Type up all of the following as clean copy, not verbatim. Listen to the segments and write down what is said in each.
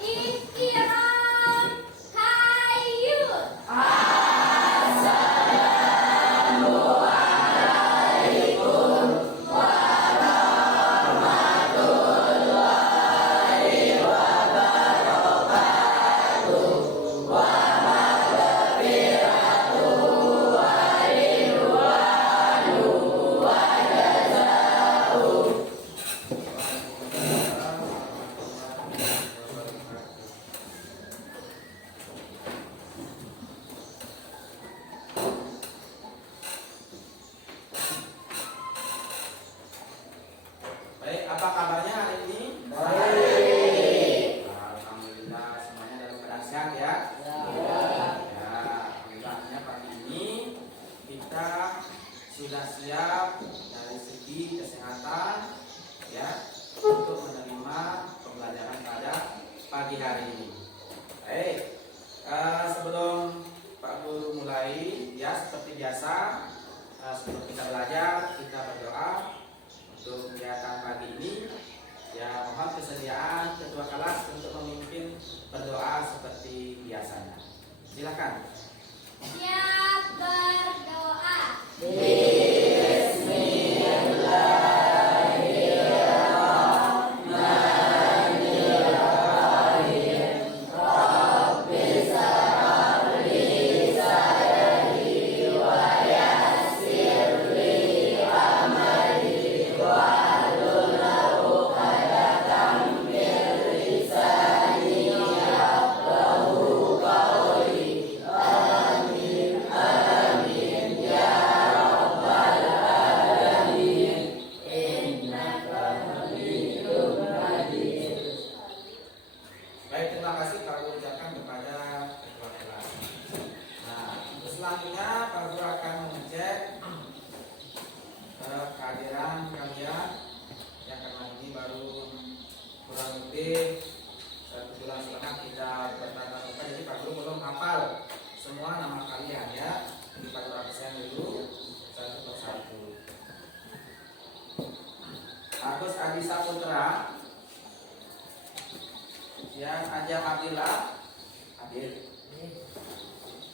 Istiram Hayut. Baik, apa kabarnya hari ini? Baik. Alhamdulillah semuanya dalam keadaan sehat ya. Ya, alhamdulillahnya pagi ini kita sudah siap dari segi kesehatan ya untuk menerima pembelajaran pada pagi hari ini. Baik, sebelum Pak Guru mulai ya seperti biasa sebelum kita belajar kita berdoa. Untuk kegiatan pagi ini ya mohon kesediaan ketua kelas untuk memimpin berdoa seperti biasanya. Silakan. Siap berdoa. Baik, terima kasih Pak Guru ucapkan kepada ketua kelas. Nah, selanjutnya Pak Guru akan mengecek kehadiran kalian yang karena ini baru kurang lebih 1 bulan setengah kita bertatap muka, jadi Pak Guru belum hafal semua nama kalian ya. Jadi Pak Guru absen dulu satu persatu. Agus Adi Saputra, ya, Ajam Abdillah, hadir.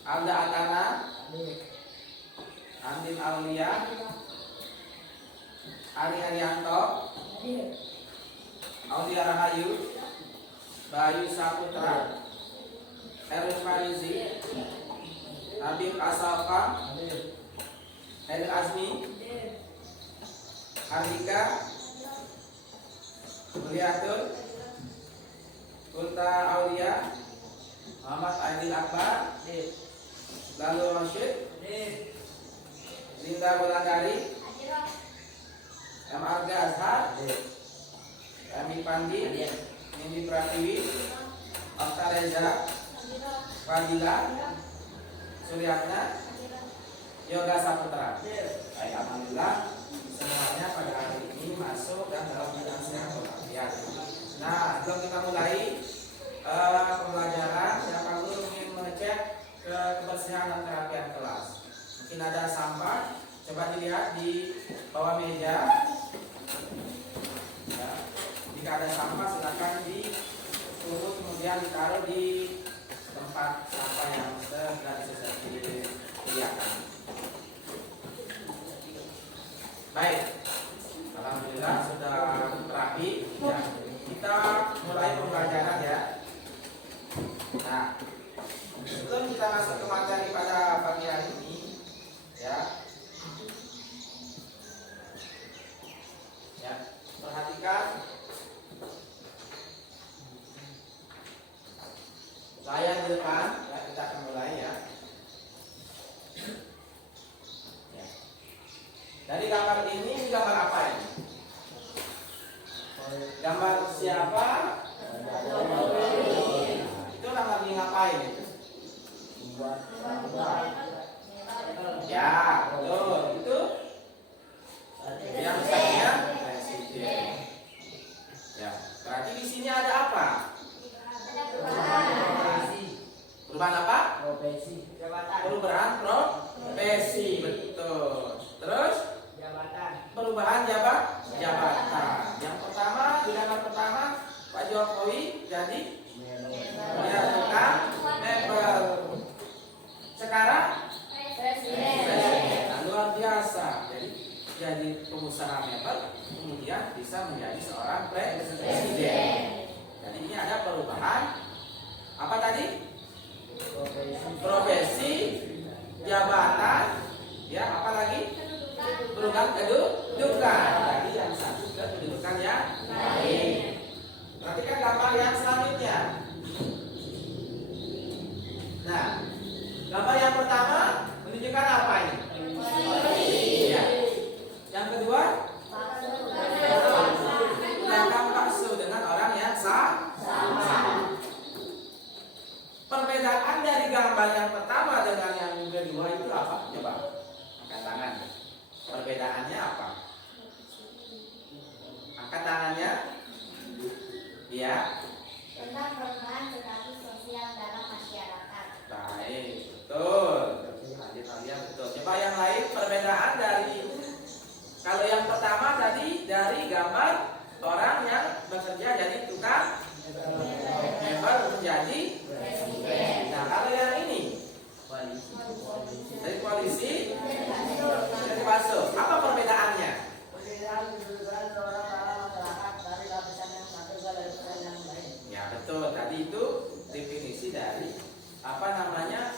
Alda Atana, Andin Aulia, Ari Haryanto, Aulia Rahayu, Bayu Saputra, Erwin Farizi, Habib Asalfa, Eri Azmi, Andika, Muliatul, Ulta Aulia, Muhammad Aidil Akbar, Lalu Rashid, Linda Wulandari, Marga Azhar, Kami Pandi, Nindi Pratiwi, Okta Reza, Fadila, Suryatna, Yoga Saputra. Baik, alhamdulillah semuanya pada hari ini masuk dan dalam keadaan sehat walafiat. Nah, sebelum kita mulai pembelajaran, saya perlu ingin mengecek kebersihan dan kerapian kelas. Mungkin ada sampah, coba dilihat di bawah meja. Ya, jika ada sampah silakan diturut kemudian ditaruh di tempat sampah yang sudah disediakan. Baik, alhamdulillah sudah rapi. Ya, kita mulai pembelajaran ya. Nah, sebelum kita masuk ke materi pada pagi hari ini, ya, perhatikan layar di depan. Ya, kita akan mulai ya. Dari gambar ini gambar apa ini? Gambar siapa? Itu lagi ngapain itu? Ya, betul. Itu yang misalnya presiden. Ya, berarti di sini ada apa? Perubahan apa? Profesi. Perubahan profesi, betul. Terus Jabatan. perubahan jabatan. Yang pertama, di gambar pertama tadi? Ya, tukang mebel. Sekarang Presiden. nah, luar biasa. Jadi pengusaha mebel kemudian bisa menjadi seorang presiden. Jadi ini ada perubahan apa tadi? Profesi, jabatan, ya apa lagi? Perubahan kedudukan. Jadi yang satu ke kedudukan yang lain. Perhatikan gambar yang selanjutnya. Nah, gambar yang pertama menunjukkan apa ini? Ya. Yang kedua, dagang bakso dengan orang yang sama. Perbedaan dari gambar yang pertama dengan yang kedua itu apa? Coba angkat tangan. Perbedaannya apa? Angkat tangannya. Ya. Tentang perubahan status sosial dalam masyarakat. Baik, betul. Adik-adik betul. Coba yang lain perbedaan dari kalau yang pertama tadi dari gambar orang yang bekerja jadi tukang mebel menjadi presiden. Nah, kalau yang ini dari polisi dari bakso. Apa perbedaannya? Ya betul. Tadi itu definisi dari apa namanya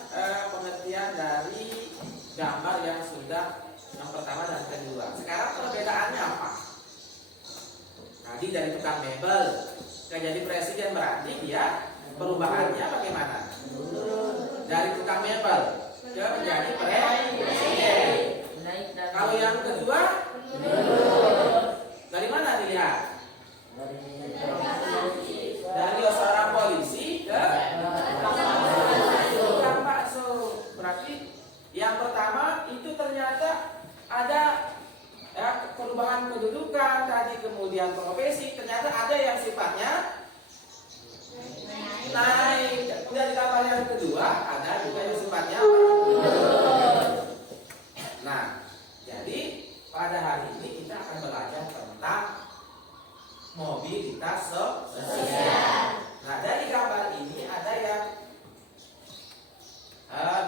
pengertian dari gambar yang sudah yang pertama dan kedua. Sekarang perbedaannya apa? Tadi dari tukang mebel ke jadi presiden berarti dia perubahannya bagaimana? Dari tukang mebel ke menjadi presiden. Kalau yang kedua dari mana dilihat? Dari seorang polisi ke tukang bakso. Berarti yang pertama itu ternyata ada ya, perubahan kedudukan tadi, kemudian profesi, ternyata ada yang sifatnya naik. Kemudian di gambar yang kedua ada juga yang sifatnya nah, jadi pada hari ini kita akan belajar tentang mobilitas sosial. Nah, dari gambar ini ada yang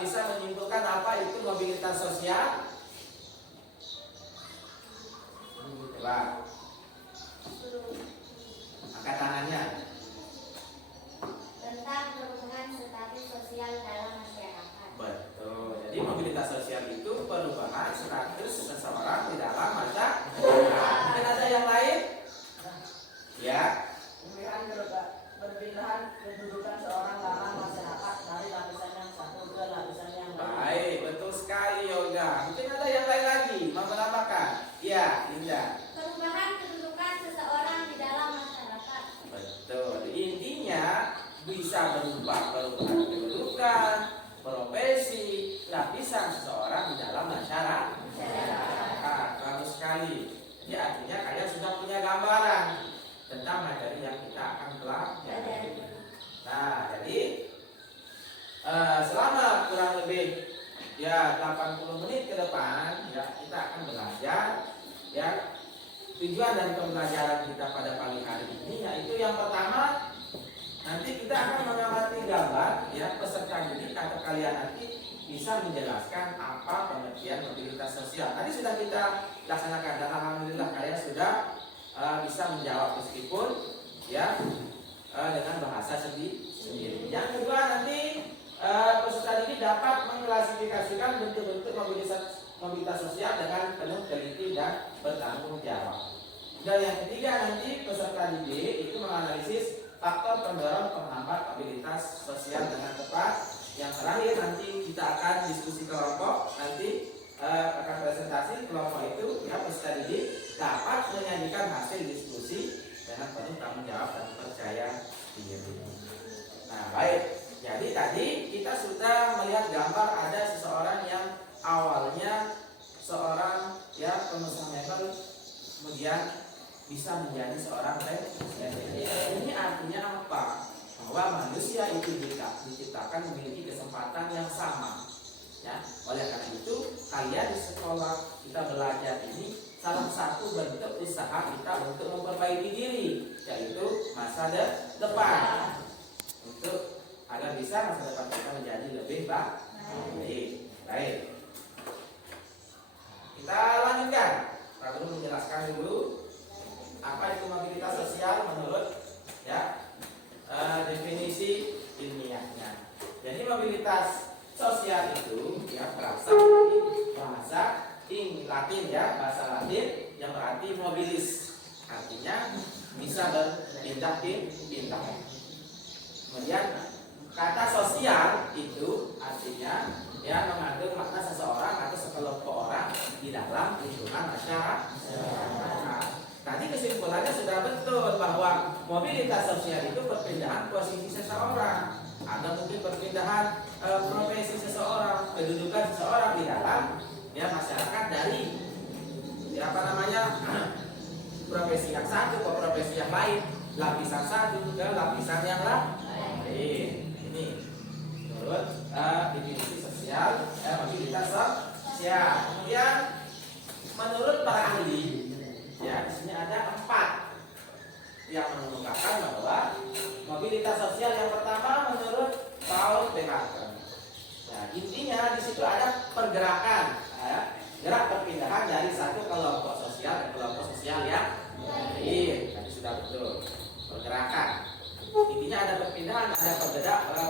bisa menyimpulkan apa itu mobilitas sosial. Coba angkat tangannya. Tentang perubahan status sosial dalam masyarakat. Betul. Jadi mobilitas sosial itu perubahan status seseorang di dalam masyarakat. Mungkin ada yang lain? Ya. Perpindahan kedudukan seorang dalam masyarakat dari lapisan yang satu ke lapisan yang lain. Baik, betul sekali Yoga. Mungkin ada yang lain lagi mau menambahkan? Ya, Linda. Perubahan kedudukan seseorang di dalam masyarakat. Betul. Intinya bisa berubah perubahan kedudukan, profesi, lapisan seseorang di dalam masyarakat. Bagus sekali. Jadi artinya kalian sudah punya gambaran tentang materi yang kita akan pelajari. Nah, jadi selama kurang lebih ya 80 menit ke depan ya kita akan belajar ya tujuan dari pembelajaran kita pada pagi hari ini yaitu yang pertama nanti kita akan mengamati gambar ya peserta didik atau kalian nanti bisa menjelaskan apa pengertian mobilitas sosial. Tadi sudah kita laksanakan dan alhamdulillah kalian sudah bisa menjawab meskipun ya dengan bahasa sendiri. Yang kedua nanti peserta didik dapat mengklasifikasikan bentuk-bentuk mobilitas sosial dengan penuh teliti dan bertanggung jawab. Dan yang ketiga nanti peserta didik itu menganalisis faktor pendorong penghambat mobilitas sosial dengan tepat. Yang terakhir nanti kita akan diskusi kelompok nanti akan presentasi kelompok itu ya peserta didik dapat menyajikan hasil diskusi dengan penuh tanggung jawab dan percaya diri. Nah baik, jadi tadi kita sudah melihat gambar ada seseorang yang awalnya seorang ya pengusaha mebel kemudian bisa menjadi seorang presiden. Ini artinya apa? Bahwa manusia itu diciptakan memiliki kesempatan yang sama. Ya, oleh karena itu kalian di sekolah kita belajar ini salah satu bentuk usaha kita untuk memperbaiki diri, yaitu masa depan untuk agar bisa masa depan kita menjadi lebih baik. Baik. Kita lanjutkan. Kita dulu menjelaskan dulu apa itu mobilitas sosial menurut definisi ilmiahnya. Jadi mobilitas sosial itu berasal dari bahasa Latin bahasa Latin yang berarti mobilis, artinya bisa berpindah-pindah. Kemudian kata sosial itu artinya mengandung makna seseorang atau sekelompok orang di dalam lingkungan masyarakat. Tadi kesimpulannya sudah betul bahwa mobilitas sosial itu perpindahan posisi seseorang, ada mungkin perpindahan profesi seseorang, kedudukan seseorang di dalam masyarakat dari profesi yang satu ke profesi yang lain, lapisan satu ke lapisan yang lain. Ini menurut definisi sosial, mobilitas sosial. Kemudian menurut para ahli, di sini ada 4 yang mengemukakan bahwa mobilitas sosial yang pertama menurut Paul Becker. Intinya di situ ada pergerakan, gerak perpindahan dari satu kelompok sosial ke kelompok sosial yang lain. Tadi sudah betul pergerakan. Intinya ada perpindahan, ada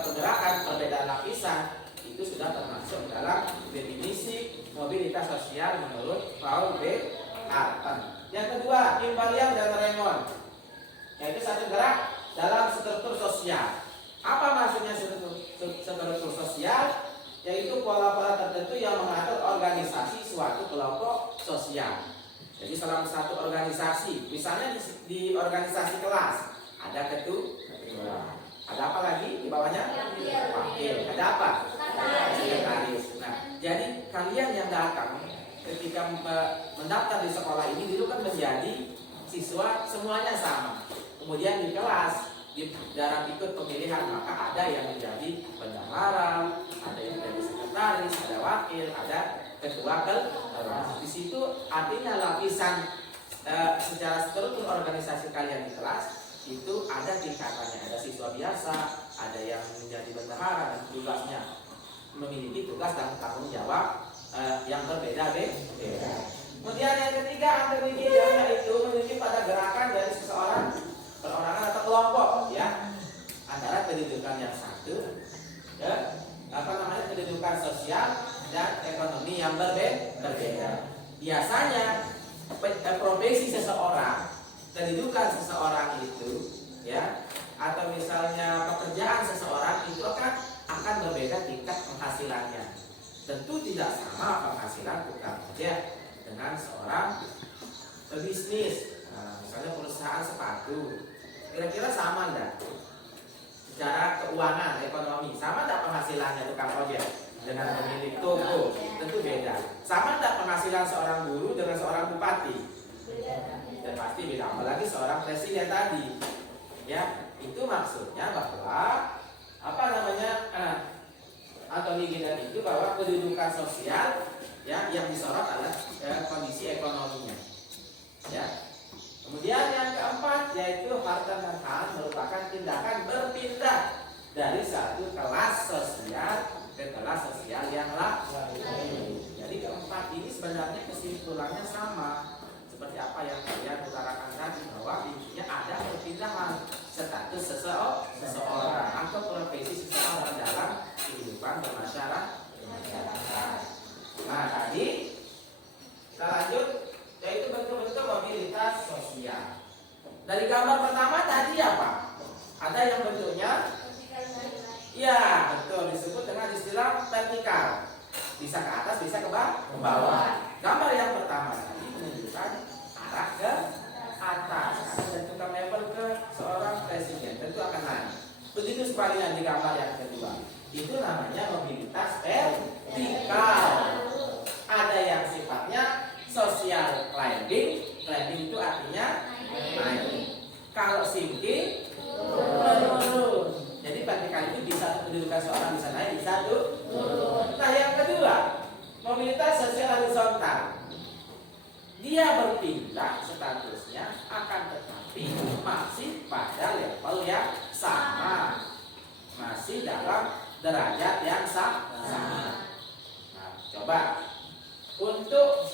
pergerakan, perbedaan lapisan. Itu sudah termasuk dalam definisi mobilitas sosial menurut Paul Becker. Yang kedua, Kimbalian dan Raymond, yaitu satu gerak dalam struktur sosial. Apa maksudnya struktur sosial? Yaitu pola-pola tertentu yang mengatur organisasi suatu kelompok sosial. Jadi dalam satu organisasi, misalnya di organisasi kelas, ada ketua, ada apa lagi di bawahnya? Wakil. Ada apa? Sekretaris. Nah, jadi kalian yang datang ketika mendaftar di sekolah ini dulu kan menjadi siswa semuanya sama. Kemudian di kelas dalam ikut pemilihan, maka ada yang menjadi bendahara, ada yang menjadi sekretaris, ada wakil, ada ketua kelas. Di situ artinya lapisan secara struktur organisasi kalian di kelas itu ada tingkatannya. Ada siswa biasa, ada yang menjadi bendahara dan tugasnya memiliki tugas dan tanggung jawab yang berbeda-beda. Kemudian yang ketiga, antagonisme itu menunjuk pada gerakan dari seseorang, perorangan atau kelompok antara kedudukan yang satu, kedudukan sosial dan ekonomi yang berbeda. Biasanya profesi seseorang, kedudukan seseorang itu atau misalnya pekerjaan seseorang itu akan berbeda tingkat penghasilannya. Tentu tidak sama penghasilan tukang ojek dengan seorang pebisnis. Misalnya perusahaan sepatu, kira-kira sama enggak? Secara keuangan, ekonomi, sama enggak penghasilannya tukang ojek dengan pemilik toko? Tentu beda. Sama enggak penghasilan seorang guru dengan seorang bupati? Dan pasti beda. Apalagi seorang presiden tadi. Itu maksudnya bahwa Anthony Giddens itu bahwa kedudukan sosial yang disorot adalah kondisi ekonominya. Kemudian yang keempat yaitu harta dan hal merupakan tindakan berpindah dari satu kelas sosial ke kelas sosial yang lain. Jadi keempat ini sebenarnya kesimpulannya sama seperti apa yang kalian utarakan tadi, bahwa intinya ada perpindahan status seseorang atau profesi seseorang dalam kehidupan bermasyarakat. Nah, tadi kita lanjut, yaitu bentuk-bentuk mobilitas sosial. Dari gambar pertama tadi apa? Ada yang bentuknya betul, disebut dengan istilah vertikal. Bisa ke atas, bisa ke bawah. Gambar yang pertama tadi menunjukkan arah ke atas, tentukan level ke seorang presiden, tentu akan naik. Begitu sebaliknya di gambar yang kedua, itu namanya mobilitas vertikal. Ada yang sifatnya social climbing itu artinya naik. Kalau sinking, menurun. Jadi vertikal itu bisa kedudukan seorang bisa naik, bisa turun. Nah, yang kedua, mobilitas sosial horizontal. Dia berpindah statusnya, akan tetapi masih pada level level yang sama, masih dalam derajat yang sama. Nah, coba untuk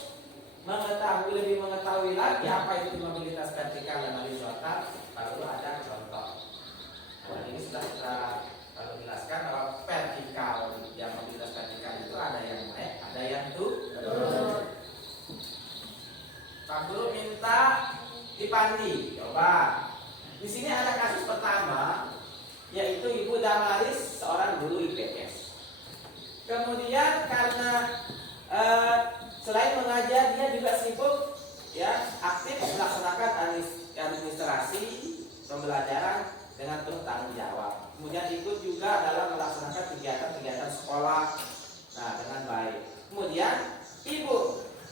lebih mengetahui lagi apa itu mobilitas vertikal dan horizontal, perlu ada contoh. Nah, ini sudah kita jelaskan bahwa vertikal, yang mobilitas vertikal itu ada yang naik, ada yang turun. Pak Guru minta dipandi, coba. Di sini ada kasus pertama, yaitu Ibu Damaris, seorang guru IPS. Kemudian karena selain mengajar, dia juga sibuk ya aktif melaksanakan administrasi pembelajaran dengan penuh tanggung jawab. Kemudian ikut juga dalam melaksanakan kegiatan-kegiatan sekolah dengan baik. Kemudian Ibu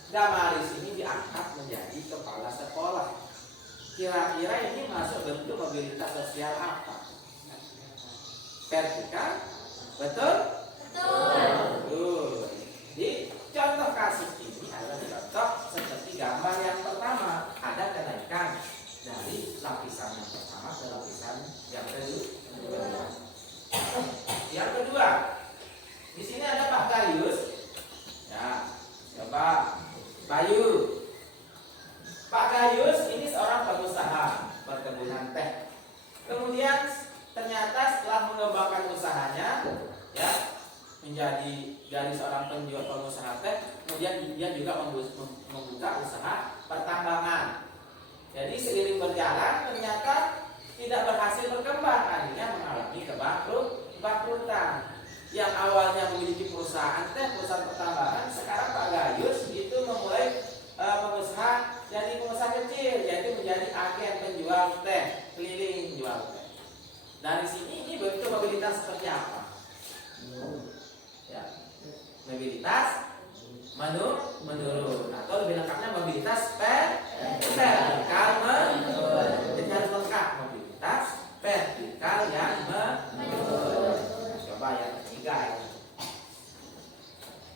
Damaris ini diangkat menjadi kepala sekolah. Kira-kira ini masuk bentuk mobilitas sosial apa? Vertikal? Betul? Betul. Di contoh kasus ini adalah contoh seperti gambar yang pertama, ada kenaikan dari lapisan yang pertama ke lapisan yang kedua. Yang kedua, di sini ada Pak Gayus. Ya, coba Bayu. Pak Gayus ini seorang pengusaha perkebunan teh. Kemudian ternyata setelah mengembangkan usahanya, ya, menjadi dari seorang pengusaha teh, kemudian dia juga membuka usaha pertambangan. Jadi seiring berjalan ternyata tidak berhasil berkembang, akhirnya mengalami kebangkrutan. Yang awalnya memiliki perusahaan pertambangan, sekarang Pak Gayus itu memulai jadi pengusaha kecil, yaitu menjadi agen penjual teh, keliling jual teh. Dari sini ini bentuk mobilitas seperti apa? Ya, mobilitas menurun atau lebih lengkapnya mobilitas vertikal menurun. Jadi harus lengkap, mobilitas vertikal yang menurun. Coba yang ketiga ya.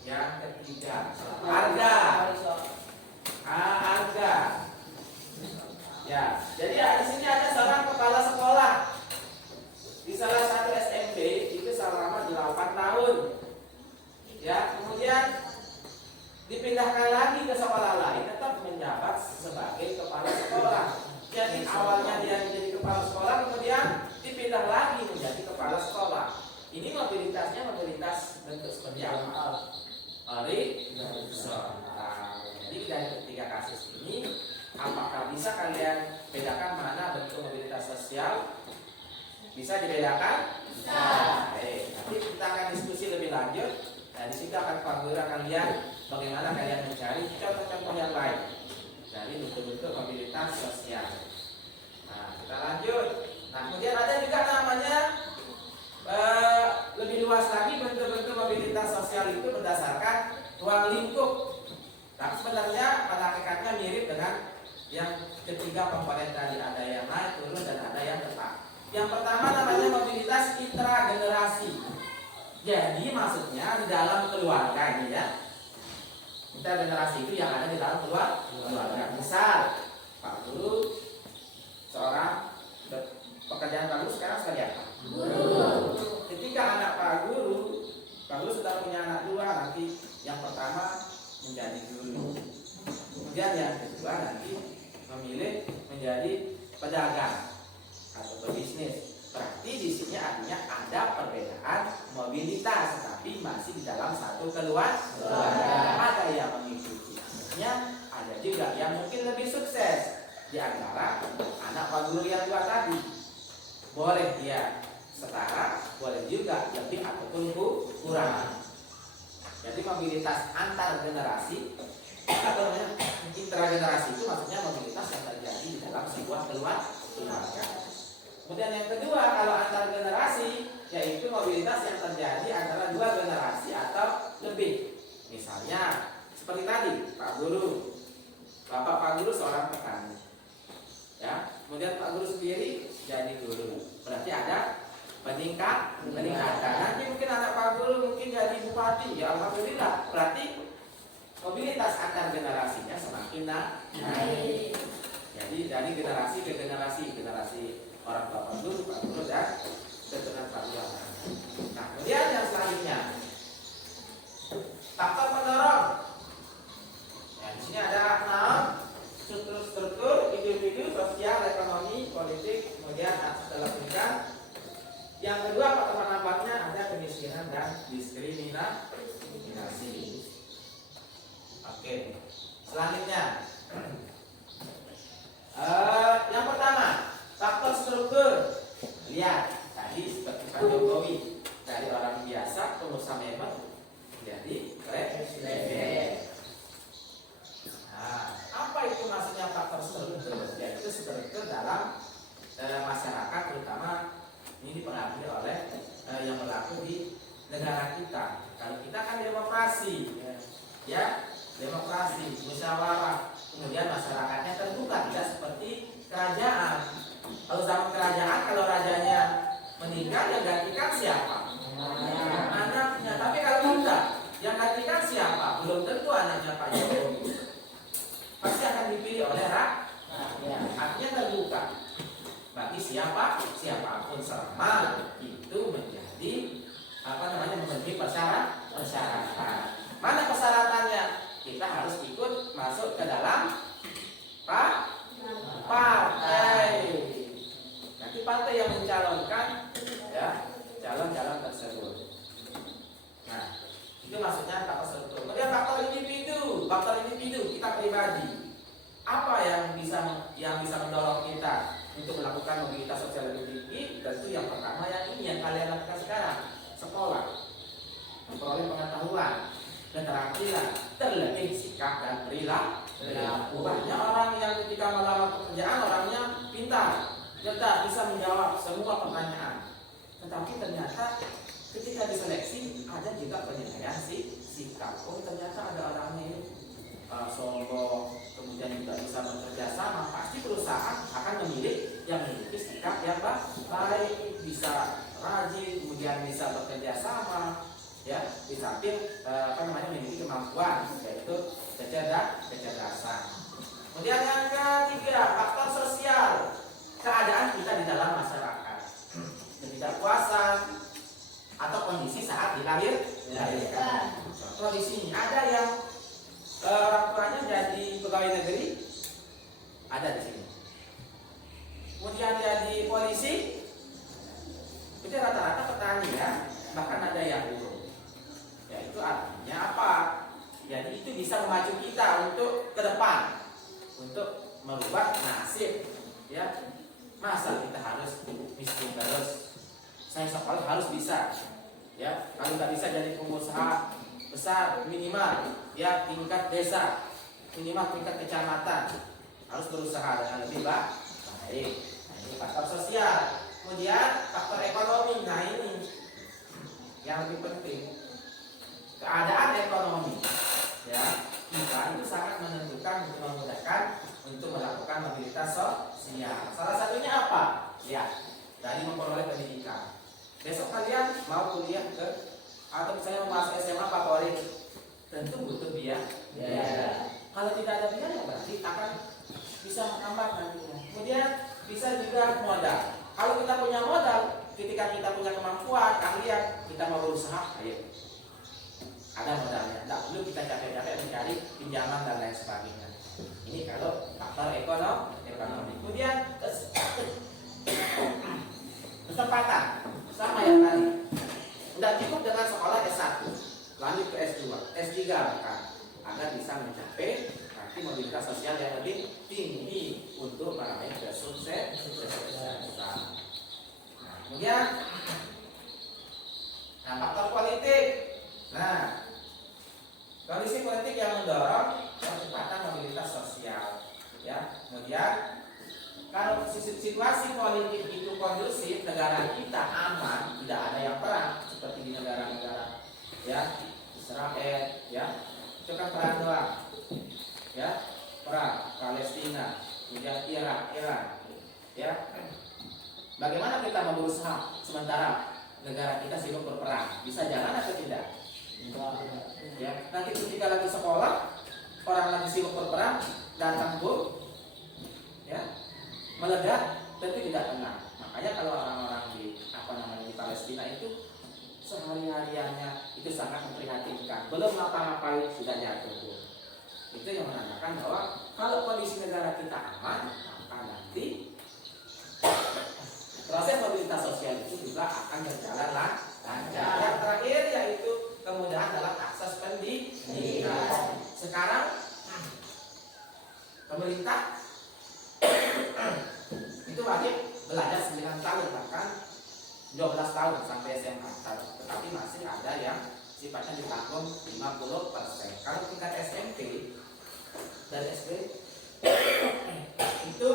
Yang ketiga, harga. Harga. Ya, jadi di sini ada seorang kepala sekolah di salah satu SMP itu selama 8 tahun. Ya, kemudian dipindahkan lagi ke sekolah lain, tetap menjabat sebagai kepala sekolah. Jadi awalnya dia menjadi kepala sekolah, kemudian dipindah lagi menjadi kepala sekolah. Ini mobilitasnya mobilitas bentuk seperti apa? Horizontal. Jadi dari ketiga kasus ini, apakah bisa kalian bedakan mana bentuk mobilitas sosial? Bisa dibedakan? Bisa. Nanti kita akan diskusi lebih lanjut. Nah, di situ akan Pak Guru akan lihat bagaimana kalian mencari contoh-contoh yang lain dari bentuk-bentuk mobilitas sosial. Nah, kita lanjut. Nah, kemudian ada juga namanya lebih luas lagi bentuk-bentuk mobilitas sosial itu berdasarkan ruang lingkup. Tapi sebenarnya pada hakikatnya mirip dengan yang ketiga komponen tadi, ada yang naik turun dan ada yang tetap. Yang pertama namanya mobilitas intragenerasi. Jadi maksudnya di dalam keluarga ini ya. Intragenerasi itu yang ada di dalam keluarga. Misal Pak Guru seorang pekerjaan Pak Guru sekarang sebagai apa? Guru. Ketika anak Pak Guru sudah punya anak dua, nanti yang pertama menjadi guru. Kemudian yang kedua nanti memilih menjadi pedagang atau pebisnis. Berarti di sini artinya ada perbedaan mobilitas, tapi masih di dalam satu keluarga. Ada yang mengikutinya, ada juga yang mungkin lebih sukses. Di antara anak Pak Guru yang dua tadi, boleh dia setara, boleh juga lebih ataupun kurang. Jadi mobilitas antar generasi atau intragenerasi itu maksudnya mobilitas yang terjadi di dalam sebuah keluarga. Kemudian yang kedua, kalau antar generasi, yaitu mobilitas yang terjadi antara dua generasi atau lebih. Misalnya seperti tadi Pak Guru, Bapak Pak Guru seorang petani, ya. Kemudian Pak Guru sendiri jadi guru. Berarti ada peningkatan. Nanti mungkin anak Pak Guru mungkin jadi bupati, ya alhamdulillah. Berarti mobilitas antar generasinya semakin naik. Jadi Jadi dari generasi ke generasi orang tua Pak Guru dan keturunan Pak Guru. Nah, kemudian yang selanjutnya faktor pendorong. Ya, di sini ada 6 struktur individu, sosial, ekonomi, politik, kemudian dalam pendidikan. Yang kedua faktor penampaknya ada kemiskinan dan diskriminasi. Oke, selanjutnya yang pertama faktor struktur. Lihat tadi seperti Pak Jokowi, dari orang biasa pengusaha memang jadi presiden. Nah, apa itu maksudnya faktor struktur? Yaitu struktur dalam masyarakat, terutama ini dipengaruhi oleh yang berlaku di negara kita. Kalau kita kan demokrasi, ya demokrasi, musyawarah, kemudian masyarakatnya terbuka, tidak seperti kerajaan. Kalau zaman kerajaan, kalau rajanya meninggal, yang gantikan siapa? Anaknya. Tapi kalau kita, yang gantikan siapa? Belum tentu anaknya Pak Jokowi. Pasti akan dipilih oleh rakyat. Artinya terbuka bagi siapapun selama itu menjadi memenuhi persyaratan. Mana persyaratannya? Kita harus ikut masuk ke dalam partai. Nanti partai yang mencalonkan ya calon-calon tersebut. Nah, itu maksudnya faktor struktur. Kemudian faktor individu kita pribadi. Apa yang bisa mendorong kita untuk melakukan mobilitas sosial lebih tinggi? Tentu yang pertama yang kalian lakukan sekarang, sekolah, memperoleh pengetahuan, keterampilan, terlebih sikap dan perilaku. Banyak orang yang ketika melamar pekerjaan orangnya pintar, cerdas, bisa menjawab semua pertanyaan. Tetapi ternyata ketika diseleksi ada juga penilaian sikap. Oh, ternyata ada orangnya ini sombong, kemudian juga bisa bekerja sama. Pasti perusahaan akan memilih yang memiliki sikap yang baik, bisa rajin, kemudian bisa bekerja sama, ya, di samping memiliki kemampuan, yaitu kecerdasan. Kemudian yang ketiga, faktor sosial, keadaan kita di dalam masyarakat, ketidakpuasan atau kondisi saat dilahirkan. Contoh di sini ada yang orang tuanya jadi pegawai negeri, ada di sini. Kemudian jadi polisi, itu rata-rata petani ya, bahkan ada yang buruh. Ya, itu artinya apa? Jadi itu bisa memacu kita untuk ke depan, untuk merubah nasib. Ya, masa kita harus miskin terus? Saya sekolah harus bisa. Ya, kalau nggak bisa jadi pengusaha besar, minimal ya tingkat desa, minimal tingkat kecamatan harus berusaha dengan lebih baik. Nah, ini faktor sosial. Kemudian faktor ekonomi. Nah, ini yang lebih penting, keadaan ekonomi. Ya, kita itu sangat menentukan untuk memudahkan untuk melakukan mobilitas sosial. Salah satunya apa? Ya, dari memperoleh pendidikan. Besok kalian mau kuliah atau misalnya mau masuk SMA favorit, tentu butuh biaya. Kalau tidak ada biaya berarti akan bisa menghambat nantinya. Kemudian bisa juga modal. Kalau kita punya modal, ketika kita punya kemampuan, keahlian, kita mau berusaha, ayo. Ada modalnya. Tidak perlu kita capek-capek mencari pinjaman dan lain sebagainya. Ini kalau faktor ekonomi. Kemudian kesempatan sama yang tadi. Tidak cukup dengan sekolah S1, lanjut ke S2, S3 bahkan, agar bisa mencapai nanti mobilitas sosial yang lebih tinggi untuk meraih kesuksesan. Nah, kemudian faktor politik. Nah, kondisi politik yang mendorong percepatan mobilitas sosial. Ya, kemudian kalau situasi politik itu kondusif, negara kita aman, tidak ada yang perang seperti di negara-negara ya Israel, ya itu kan perang doang, ya perang Palestina, kemudian Irak, Iran, ya. Bagaimana kita mau berusaha sementara negara kita sibuk berperang? Bisa jalan atau tidak? Ya, nanti ketika lagi sekolah, orang lagi sibuk berperang, datang bom, ya, meledak tentu tidak tenang. Makanya kalau orang-orang di di Palestina itu sehari-hariannya itu sangat memprihatinkan. Belum ngapa-ngapain sudah jatuh. Itu yang menandakan bahwa kalau kondisi negara kita aman, maka nanti proses mobilitas sosial itu juga akan berjalan lancar. Yang terakhir yaitu kemudahan dalam akses pendidikan. Sekarang pemerintah itu wajib belajar 9 tahun bahkan 12 tahun sampai SMA, tetapi masih ada yang sifatnya ditanggung 50%. Kalau tingkat SMP dan SD itu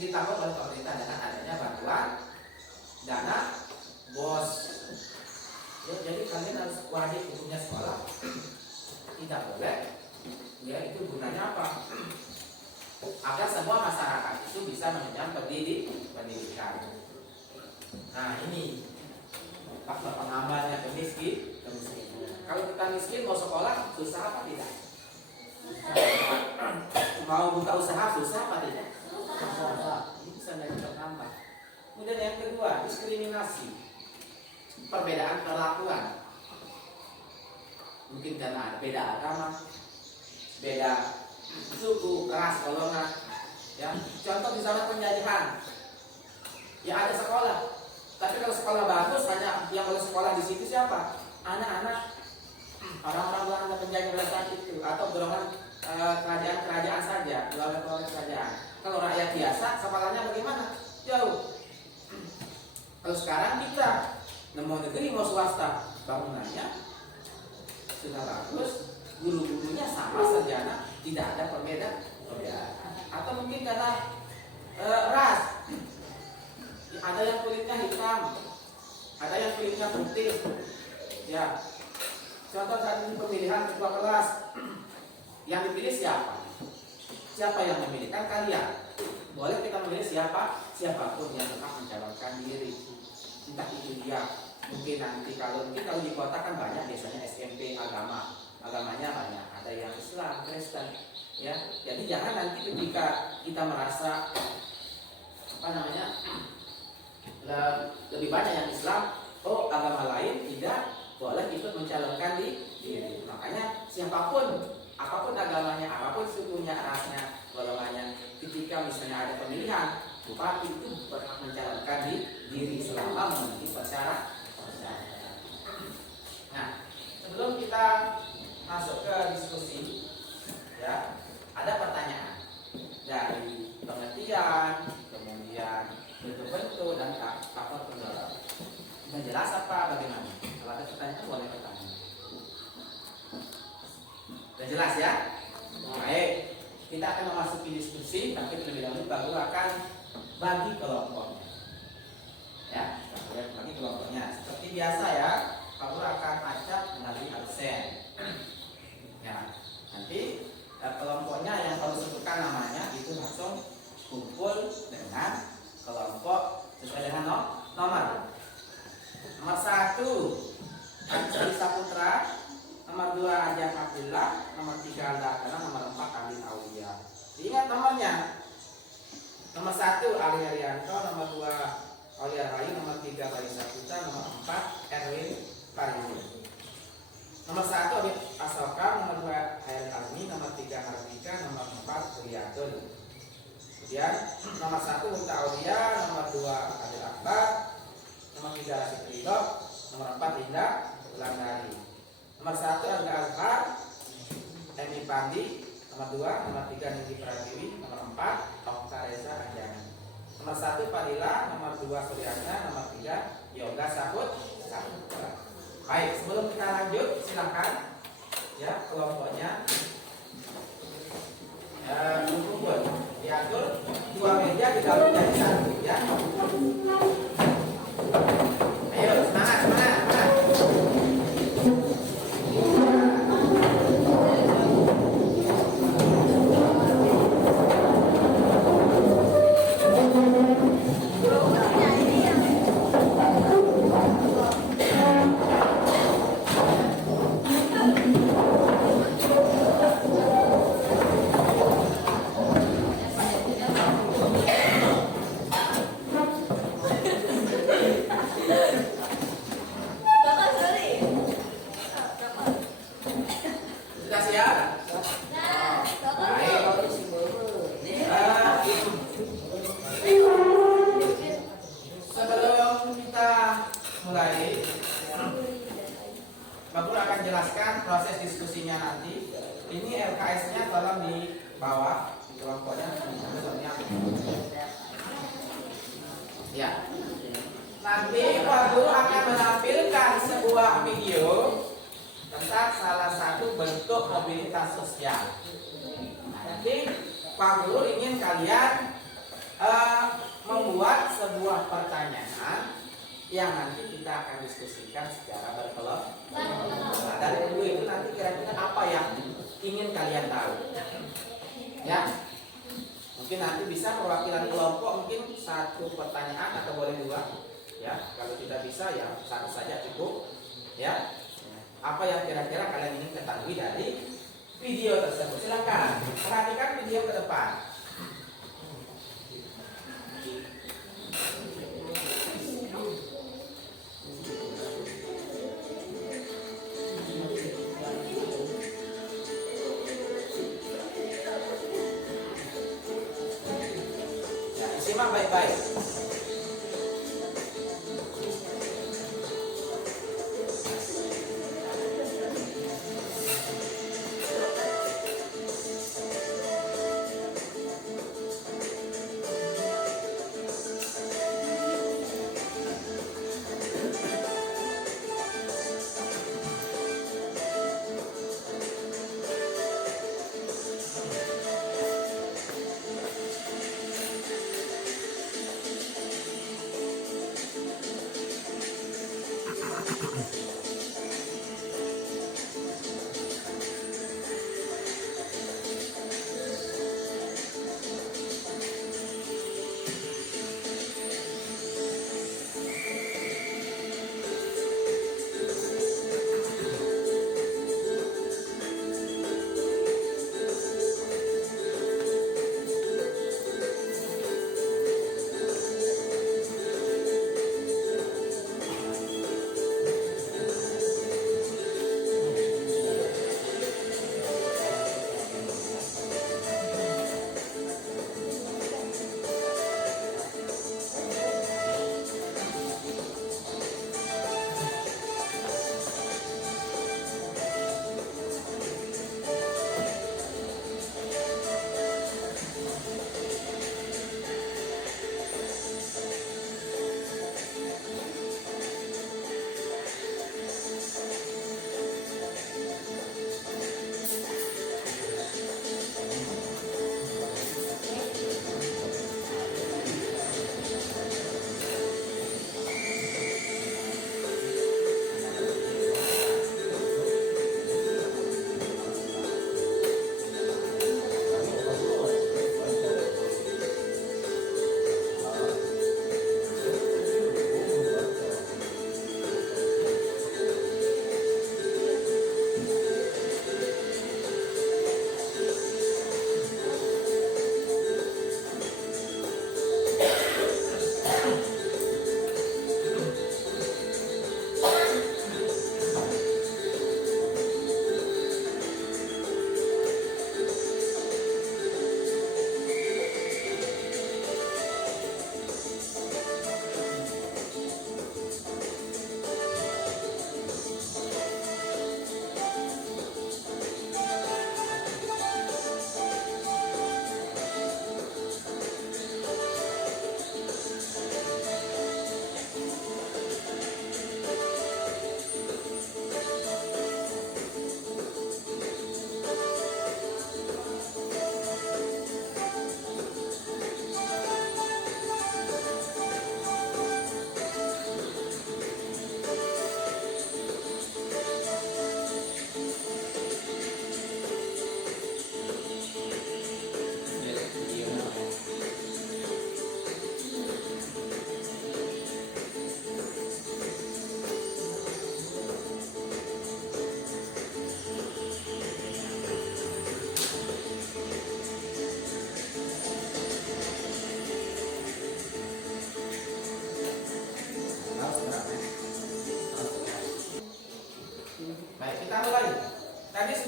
ditanggung oleh pemerintah dengan adanya bantuan dana BOS. Ya, jadi kalian harus wajib hukumnya sekolah, tidak boleh. Ya, itu gunanya apa? Agar semua masyarakat itu bisa mengenyam pendidikan. Nah, ini faktor penghambatnya kemiskinan. Kalau kita miskin mau sekolah susah apa tidak? Mau buka usaha susah apa tidak? Ini bisa menjadi penghambat. Kemudian yang kedua, diskriminasi, perbedaan perlakuan. Mungkin karena beda agama, beda suku, ras, golongan. Ya, contoh di zaman penjajahan, ya ada sekolah, tapi kalau sekolah bagus hanya yang boleh sekolah di situ siapa? Anak-anak orang-orang Belanda penjajah pada saat itu, atau golongan kerajaan saja, keluarga kerajaan. Kalau rakyat biasa, sekolahnya bagaimana? Jauh. Kalau sekarang kita mau negeri mau swasta, bangunannya sudah bagus, guru-gurunya sama sarjana, tidak ada perbedaan. Atau mungkin karena ras, ada yang kulitnya hitam, ada yang kulitnya putih. Ya, contoh saat ini pemilihan ketua kelas, yang dipilih siapa? Siapa yang memilih? Kan kalian. Boleh kita memilih siapapun yang tetap mencalonkan diri. Entah itu dia. Mungkin nanti kalau di kota kan banyak biasanya SMP agamanya banyak. Ada yang Islam, Kristen. Ya, jadi jangan nanti ketika kita merasa lebih banyak yang Islam, oh agama lain tidak boleh ikut mencalonkan diri. Makanya siapapun, apapun agamanya, apapun sukunya, rasnya, golongannya, ketika misalnya ada pemilihan, bupati itu berhak mencalonkan diri selama memenuhi syarat. Nah, sebelum kita masuk ke diskusi, ya, ada pertanyaan dari pengertian, kemudian bentuk-bentuk dan faktor pendorong. Sudah jelas apa bagaimana? Kalau ada pertanyaan boleh bertanya. Sudah jelas ya? Baik, kita akan memasuki diskusi, tapi terlebih dahulu baru akan bagi kelompoknya. Ya, bagi kelompoknya. Seperti biasa ya, Pak Guru akan acak melalui absen. Ya, nanti kelompoknya yang kalau sebutkan namanya itu langsung kumpul dengan kelompok sesuai dengan nomor. Nomor 1 Adi Saputra, nomor 2 Ajak Abdullah, nomor 3 Aldana, nomor 4 Ali Aulia. Ingat nomornya. Nomor 1 Ali Arianto, nomor 2 Aulia Rahayu, nomor 3 Adi Saputra, nomor 4 Erwin Paribu. Nomor 1 Abid Asoka, nomor 2 Hairil Almi, nomor 3 Harbika, nomor 4 Riyadun. Kemudian nomor 1 Muta Aulia, nomor 2 Adil Akbar, nomor 3 Rasid Ridho, nomor 4 Indah Ulandari. Nomor 1 Angga Azhar, Emi Pandi, nomor 2, nomor 3 Nindi Pratiwi, nomor 4 Okta Reza Anjani. Nomor 1 Fadila, nomor 2 Suryana, nomor 3 Yoga Saputra. Baik, sebelum kita lanjut, silakan ya kelompoknya berkumpul, diatur 2 meja digabung jadi 1 ya. Ayo semangat. tolong di bawah di kelompoknya contohnya. Ya. Nanti Pak Guru akan menampilkan sebuah video tentang salah satu bentuk mobilitas sosial. Jadi Pak Guru ingin kalian membuat sebuah pertanyaan yang nanti kita akan diskusikan secara berkelompok. Nah, dari dulu itu nanti kira-kira apa yang ingin kalian tahu, ya? Mungkin nanti bisa perwakilan kelompok mungkin satu pertanyaan atau boleh dua, ya. Kalau tidak bisa ya satu saja cukup, ya. Apa yang kira-kira kalian ingin ketahui dari video tersebut? Silakan perhatikan video ke depan. Simak baik-baik.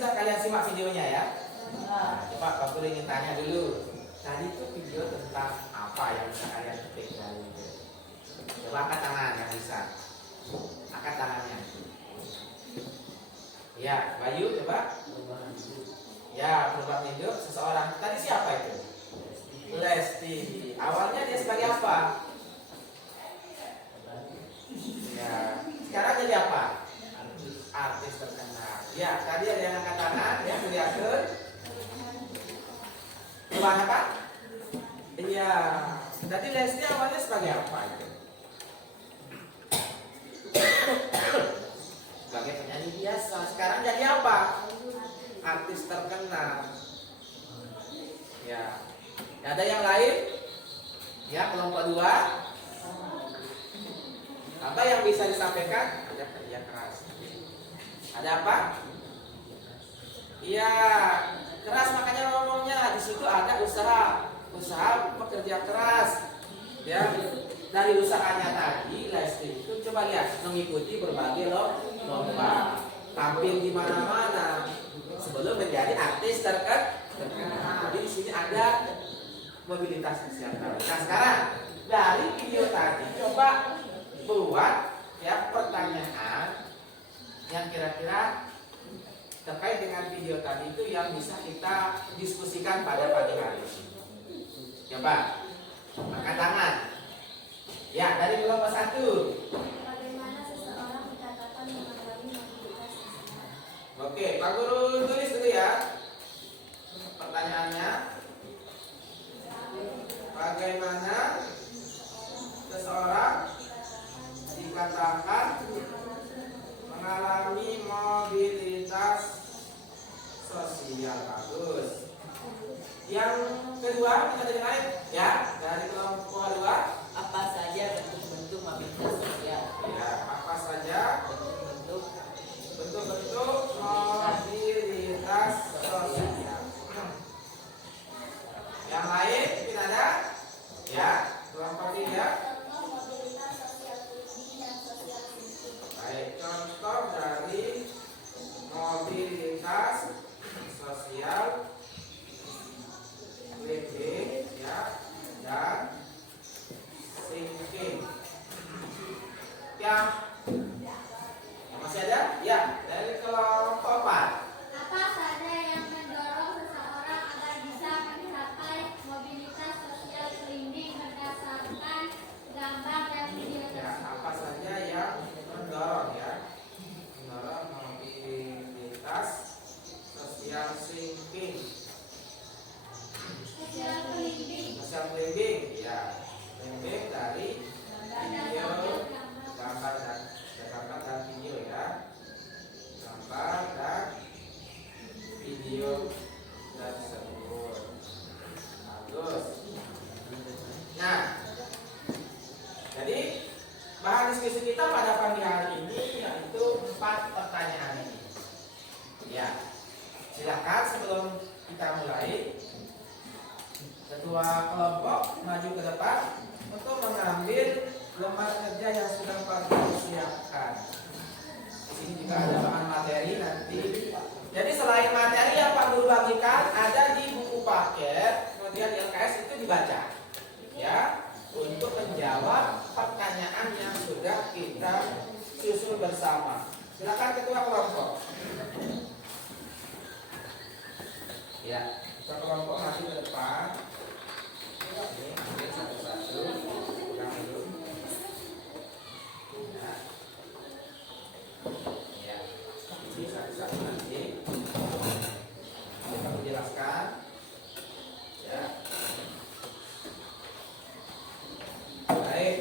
sudah kalian simak videonya ya? Coba Pak Guru ingin tanya dulu. Tadi itu video tentang apa yang bisa kalian petik dari itu? Coba angkat tangan yang bisa. Angkat tangannya. Ya, Bayu coba. Ya, perubahan hidup seseorang. Tadi siapa itu? Lesti. Awalnya dia sebagai apa? Ya, sekarang jadi apa? Artis terkenal. Ya, tadi ada yang angkat tangan, ya, kelihatan. Perubahan apa? Iya. Tadi Lesti awalnya sebagai apa itu? Sebagai penyanyi biasa. Sekarang jadi apa? Artis terkenal. Ya. Ada yang lain? Ya, kelompok 2. Apa yang bisa disampaikan? Ada kerja keras. Ada apa? Iya, keras makanya ngomongnya. Di situ ada usaha pekerja keras. Ya, dari usahanya tadi Lesti itu coba lihat mengikuti berbagai lomba, tampil di mana-mana sebelum menjadi artis terkenal. Jadi di sini ada mobilitas kesehatan. Nah, sekarang dari video tadi coba buat ya pertanyaan yang kira-kira terkait dengan video tadi itu yang bisa kita diskusikan pada pagi hari ini. Coba angkat tangan. Ya, dari kelompok 1. Bagaimana seseorang dikatakan mengalami mobilitas sosial? Oke, Pak Guru tulis dulu ya. Pertanyaannya, bagaimana seseorang dikatakan mengalami mobilitas sosial? Bagus. Yang kedua kita jadi naik ya, dari kelompok 2. Apa saja bentuk-bentuk mobilitas sosial? Ya, apa saja Bentuk bentuk-bentuk mobilitas sosial? Yang lain mungkin ada? Ya, kelompok 3. Contoh mobilitas sosial pribadi dan sosial sensitif. Baik, contoh dari mobilitas sosial living ya dan thinking. Yang masih ada? Ya, dari kelompok 4. Apa saja yang mendorong seseorang agar bisa mencapai mobilitas sosial klinik berdasarkan gambar dan video Ya, tersebut? apa saja yang mendorong ya? Mendorong mobilitas sosial thinking. Sosial klinik. Sosial living ya. Living dari video, gambar dan video ya. Gambar dan video tersebut. Bagus. Nah, jadi bahan diskusi kita pada pagi hari ini yaitu 4 pertanyaan ini. Ya, silakan sebelum kita mulai, ketua kelompok maju ke depan untuk mengambil lembar kerja yang sudah Pak Guru siapkan. Di sini juga ada bahan materi nanti. Jadi selain materi yang Pak Guru bagikan ada di buku paket, kemudian di LKS itu dibaca. Ya, untuk menjawab pertanyaan yang sudah kita susun bersama. Silakan ketua kelompok. Ya, ketua kelompok maju ke depan. Ini ambil satu-satu, pegang dulu. Ya, ini satu-satu nanti. Kita menjelaskan. Ya. Baik.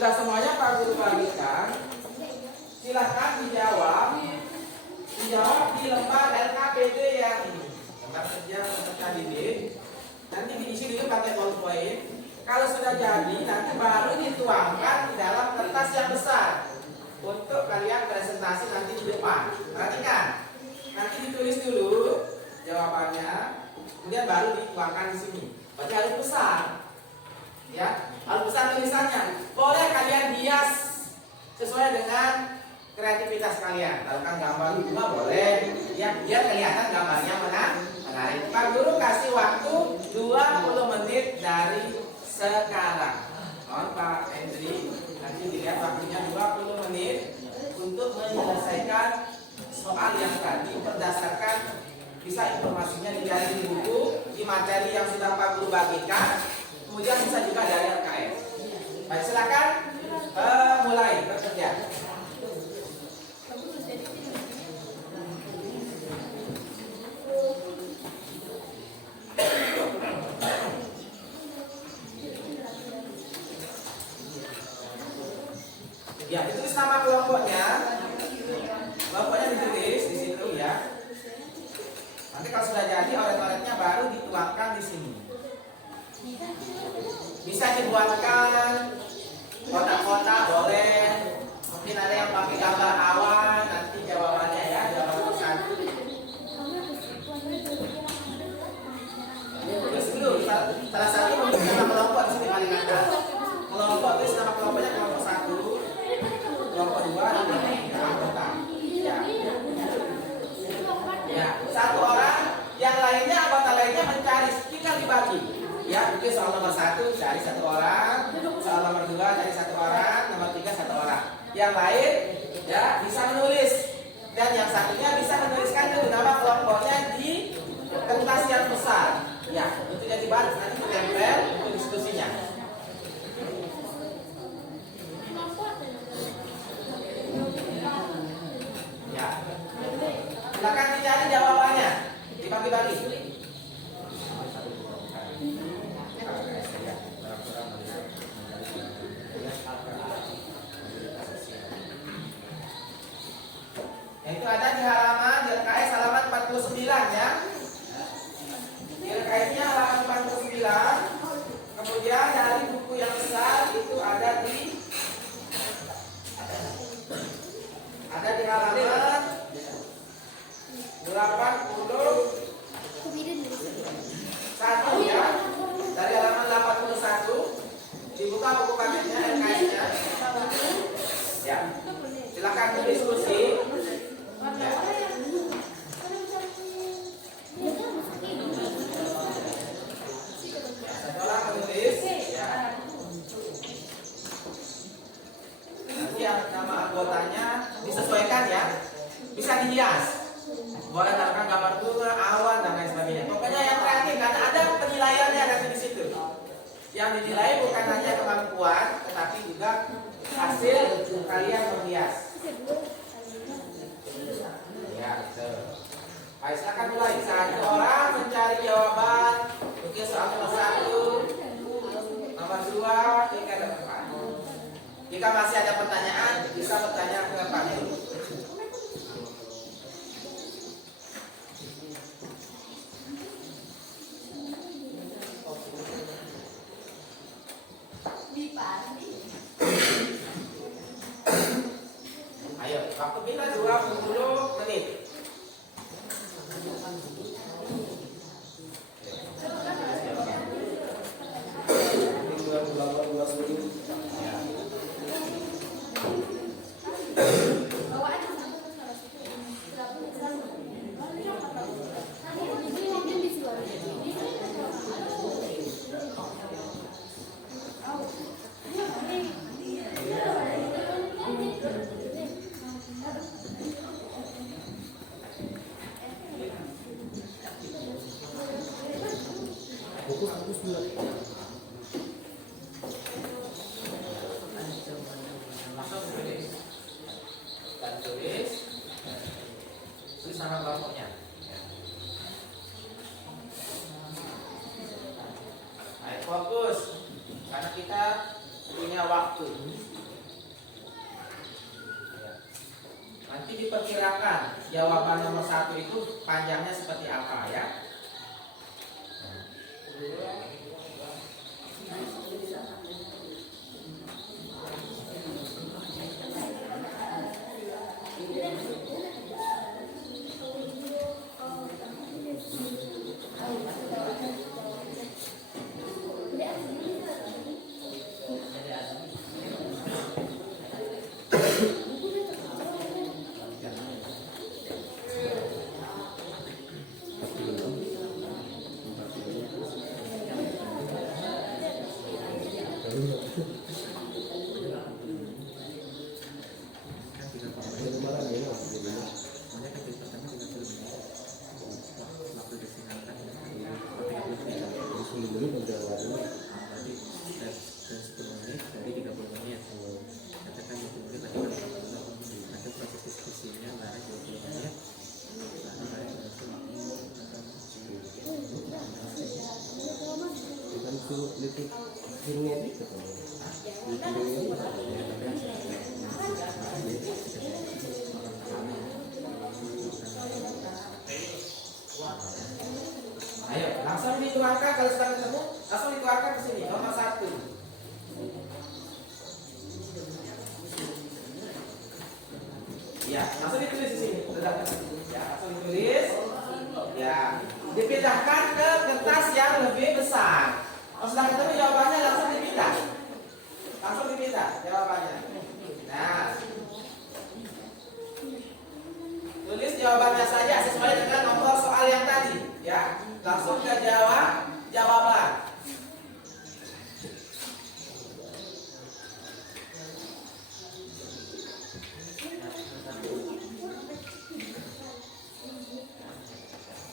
Sudah semuanya Pak Guru bagikan. Silahkan dijawab di lembar LKPD yang ini, lembar kerja peserta didik. Nanti diisi dulu pakai ballpoint. Kalau sudah jadi, nanti baru dituangkan di dalam kertas yang besar untuk kalian presentasi nanti di depan. Perhatikan, nanti ditulis dulu jawabannya, kemudian baru dituangkan di sini. Berarti harus besar, ya, harus besar tulisannya. Boleh kalian hias sesuai dengan kreativitas kalian. Taruhkan gambar bunga boleh, ya, biar kelihatan gambarnya menarik. Pak Guru kasih waktu 20 menit dari sekarang. Mohon Pak Hendri, nanti dilihat waktunya 20 menit untuk menyelesaikan soal yang tadi berdasarkan bisa informasinya dicari di buku, di materi yang sudah Pak Guru bagikan, kemudian bisa juga dari RKS. Baik, silakan mulai bekerja. Ya, ditulis nama kelompoknya. Kelompoknya ditulis di situ ya. Nanti kalau sudah jadi oret-oretnya baru dituangkan di sini. Bisa dibuatkan kotak-kotak boleh. Mungkin ada yang pakai gambar awan, nanti jawabannya ya, jawaban satu. Terus dulu, salah satu menulis nama kelompok di sini paling atas. Kelompok itu nama kelompoknya kelompok 1, kelompok 2, dan kelompok 3 anggota. Ya. Ya, satu orang, yang lainnya anggota lainnya mencari, tinggal dibagi. Ya, mungkin soal nomor 1 cari 1 orang, soal nomor 2 cari 1 orang, nomor 3 1 orang. Yang lain ya bisa menulis, dan yang satunya bisa menuliskan dulu nama kelompoknya di kertas yang besar. Ya, untuk jadi bahan nanti ditempel untuk diskusinya. Ya, silakan dicari jawabannya, dibagi-bagi. Itu ada di halaman di LKS halaman 49 ya. Di LKS-nya halaman 49. Kemudian dari buku yang besar itu ada di halaman 81 ya. Dari halaman 81 dibuka buku paketnya LKS-nya. Ya. Silakan berdiskusi. Ya. Satu orang menulis. Ya. Nanti yang nama anggotanya disesuaikan ya. Bisa dihias. Boleh taruhkan gambar bunga, awan dan lain sebagainya. Pokoknya yang kreatif karena ada penilaiannya nanti di situ. Yang dinilai bukan hanya kemampuan, tetapi juga hasil kalian menghias. Ya, betul. Baik, silakan mulai. 1 orang mencari jawaban. Mungkin soal nomor 1, nomor 2, hingga depan. Jika masih ada pertanyaan, bisa bertanya ke Pak Guru. Ayo, waktu kita 20 menit. diperkirakan jawaban nomor 1 itu panjangnya seperti apa ya? Ayo, langsung dituangkan kalau sudah ketemu, langsung dituangkan ke sini nomor 1. Ya, langsung ditulis di sini. Ya, langsung ditulis. Ya, dipindahkan ke kertas yang lebih besar. Kalau sudah ketemu jawabannya langsung dipindah. Langsung dipindah jawabannya. Nah, tulis jawabannya saja sesuai dengan nomor soal yang tadi. Ya, langsung ke jawaban.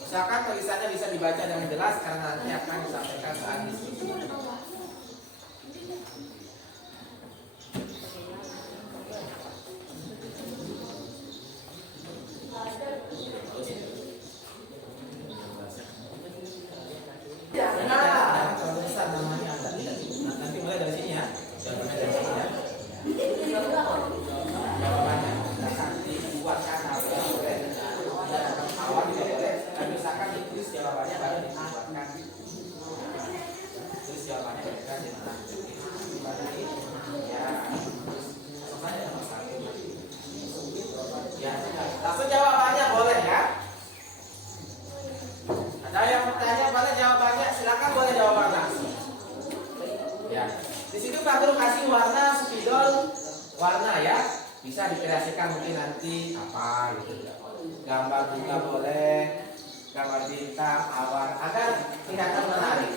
Usahakan tulisannya bisa dibaca dengan jelas karena nanti akan disampaikan saat diskusi. Nanti mulai dari sini ya. Jawabannya nanti dibuatkan awal juga boleh. Dan misalkan ditulis jawabannya baru dibuatkan. Tulis jawabannya kan ya. Ya, langsung jawabannya boleh ya. Ada yang bertanya pada jawabannya, silakan boleh jawaban langsung. Ya, di situ Pak Guru kasih warna spidol, warna ya, bisa dikreasikan mungkin nanti apa gitu. Gambar bunga boleh, gambar bintang, awan, agar kelihatan menarik.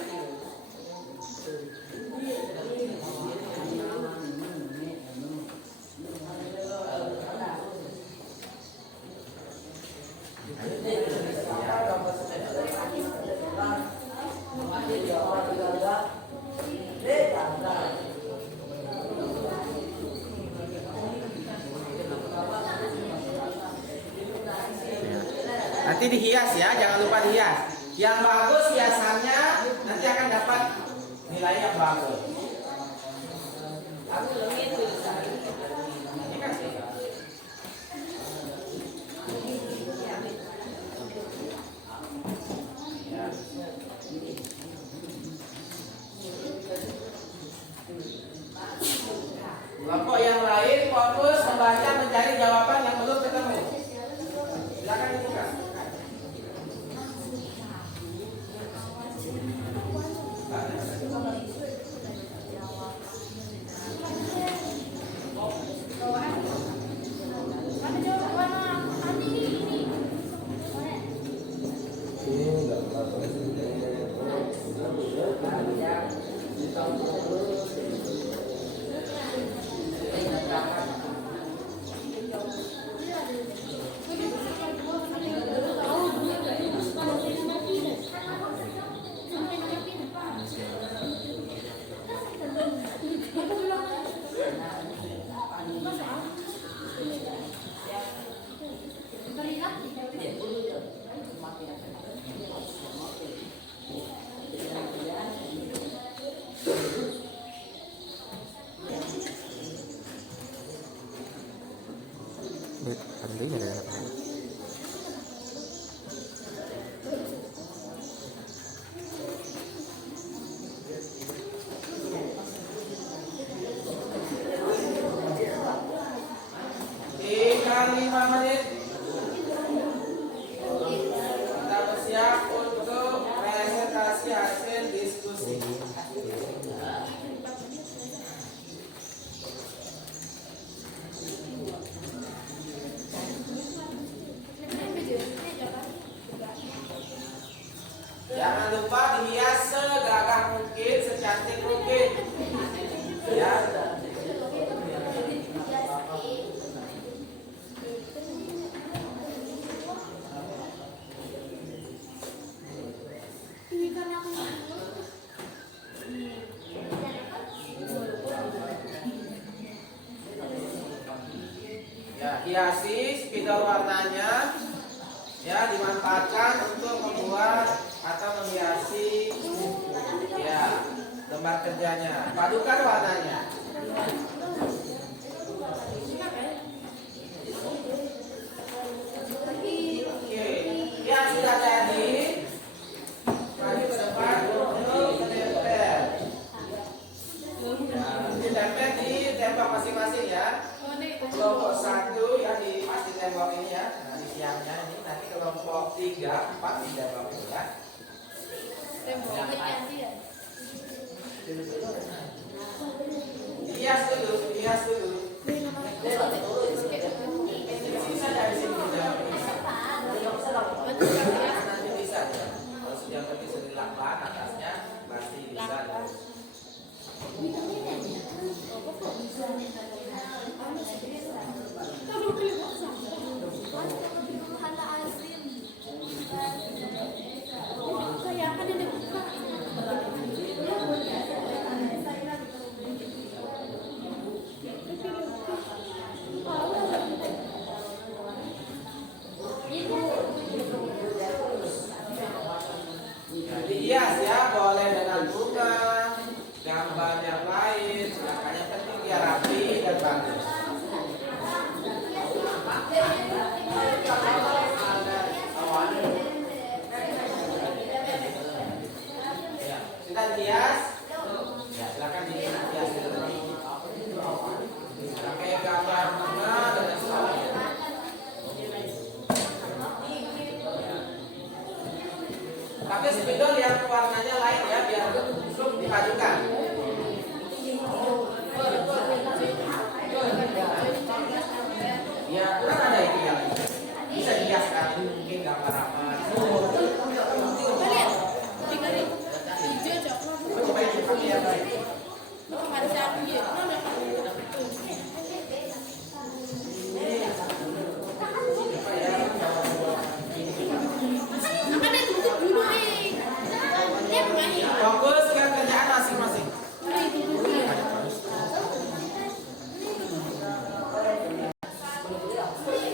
Nanti dihias ya, jangan lupa dihias. Yang bagus hiasannya nanti akan dapat nilai yang bagus. Ini kan sih. Ya. Kelompok yang lain fokus membaca mencari jawaban yang belum ketemu. Silakan dibuka. pentingnya dari apa? Tinggal 5 menit. Kita bersiap untuk presentasi hasil diskusi. Jangan lupa dihias segagah mungkin, secantik mungkin. Ya. Ya, hiasi spidol warnanya ya dimanfaatkan untuk membuat atau menghiasi ya lembar kerjanya. Padukan warnanya. Oke, yang sudah jadi mari ke depan untuk menempel. Nah, ditempel di tembok masing-masing ya. Kelompok 1 ya di pasti tembok ini ya. Nah, di siangnya ini nanti kelompok 3, 4 di tembok ini ya. Hias dulu, hias dulu. Bisa dari sini nanti bisa ya. Kalau sudah pergi sudah lakban atasnya pasti bisa. Hias ya, boleh dengan bunga, gambar yang lain, silakan, yang penting dia rapi dan bagus. Ya, sudah hias, ya silakan dihias dulu. Pakai gambar bunga dan sebagainya. Pakai spidol yang warnanya lain ya, biar belum dipadukan. Ya, kan ada ini yang bisa dihiaskan, mungkin gambar apa. Coba ini pakai yang lain. Fokus ke kerjaan masing-masing.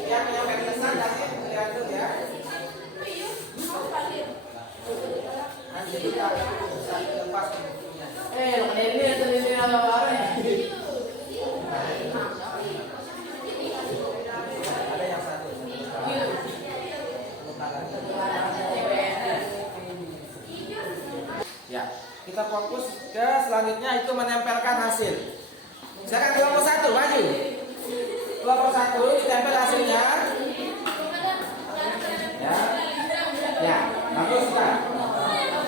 Yang kesan nanti lihat dulu ya. Nanti kita lepas. Ada yang satu. Ya, kita fokus ke selanjutnya itu menempelkan hasil. Silakan kelompok 1 maju. Kelompok 1 ditempel hasilnya. Ya, ya, bagus Pak.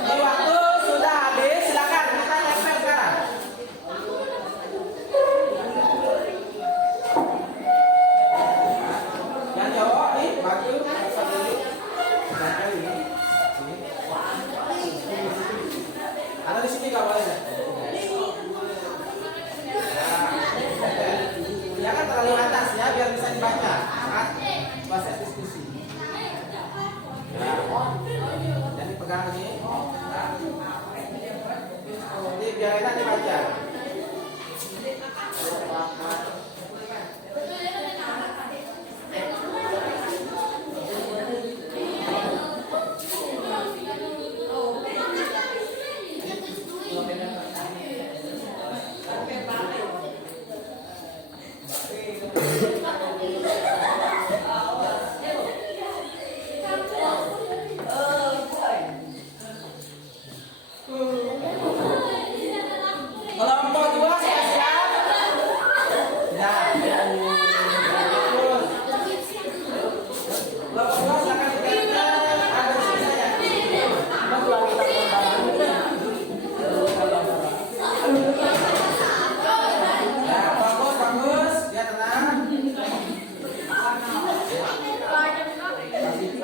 Ini waktu sudah habis, silakan kita tempel sekarang. Yang cowok nih, maju sendiri. Tempel ini. Ada di sini nggak boleh ya? Jangan terlalu atas ya, biar bisa dibaca saat proses diskusi. Jadi pegang ini. Jadi biar enak dibaca.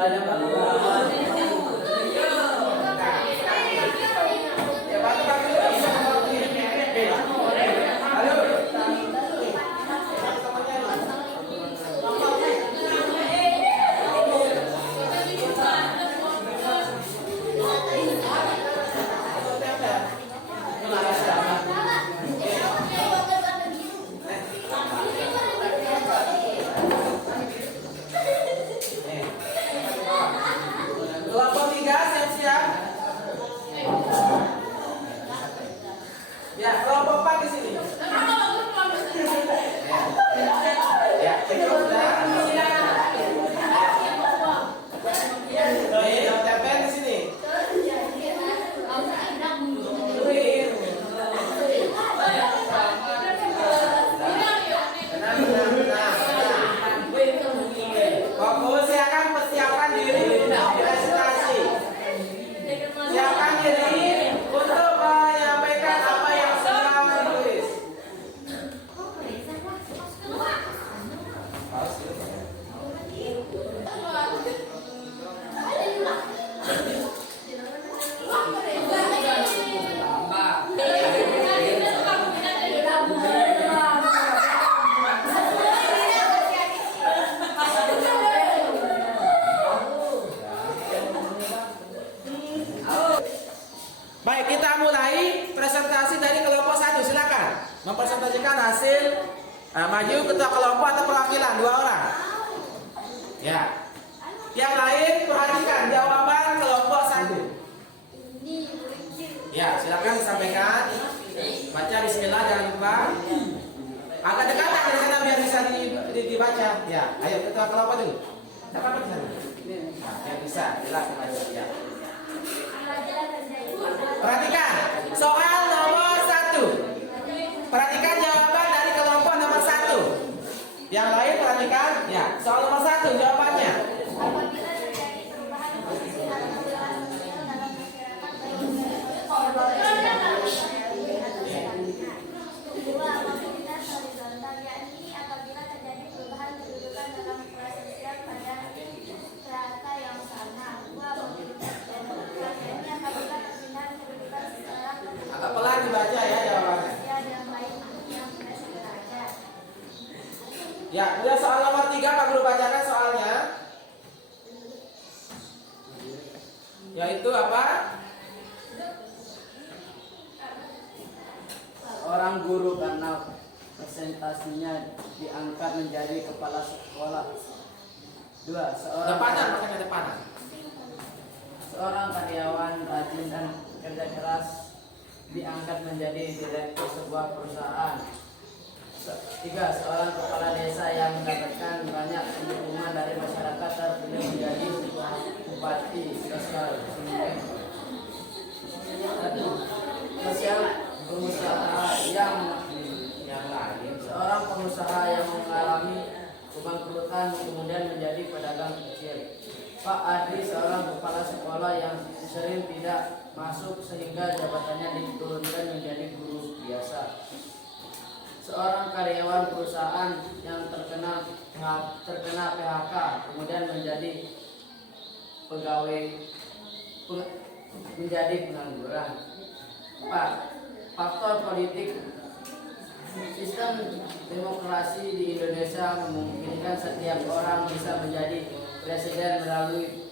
belajar bagus. Ya, bantu bisa halo. Kelompok 3 siap-siap. Ya, kelompok 4 di sini. Ya, cukup sudah. Tempel di sini. Fokus, silakan persiapkan diri presentasi. Siapkan diri untuk menyampaikan apa yang sedang ditulis. Baik, kita mulai presentasi dari kelompok 1. Silakan mempresentasikan hasil. Maju ketua kelompok atau perwakilan 2 orang. Ya. Yang lain perhatikan jawaban kelompok 1. Ya, silakan disampaikan. Baca bismillah, jangan lupa. Agak dekat dari sana biar bisa dibaca. Ya, ayo ketua kelompok dulu. Siapa di sana? Nah, yang bisa jelas dibaca. Ya. Perhatikan soal nomor 1. Perhatikan jawaban dari kelompok nomor 1. Yang lain perhatikan. Ya, soal nomor 1 jawabannya. Apabila terjadi perubahan posisi atau keadaan sosial dalam masyarakat kedua, mobilitas horizontal, yakni apabila terjadi perubahan kedudukan dalam kelas sosial pada strata yang sama. Dua, mobilitas vertikal, yakni apabila perpindahan kedudukan seseorang ke Agak pelan dibaca ya jawabannya. sosial yang lain yang tidak sederajat. Ya, kemudian soal nomor 3 Pak Guru bacakan soalnya. Yaitu apa? Seorang guru karena presentasinya diangkat menjadi kepala sekolah. 2. Depanan, makanya depanan. Seorang karyawan rajin dan kerja keras diangkat menjadi direktur sebuah perusahaan. 3. Seorang kepala desa yang mendapatkan banyak dukungan dari masyarakat terpilih menjadi bupati sosial. Sosial pengusaha yang lain. Seorang pengusaha yang mengalami kebangkrutan kemudian menjadi pedagang kecil. Pak Adi, seorang kepala sekolah yang sering tidak masuk sehingga jabatannya diturunkan menjadi guru biasa. Seorang karyawan perusahaan yang terkena PHK kemudian menjadi pengangguran. 4. Faktor politik. Sistem demokrasi di Indonesia memungkinkan setiap orang bisa menjadi presiden melalui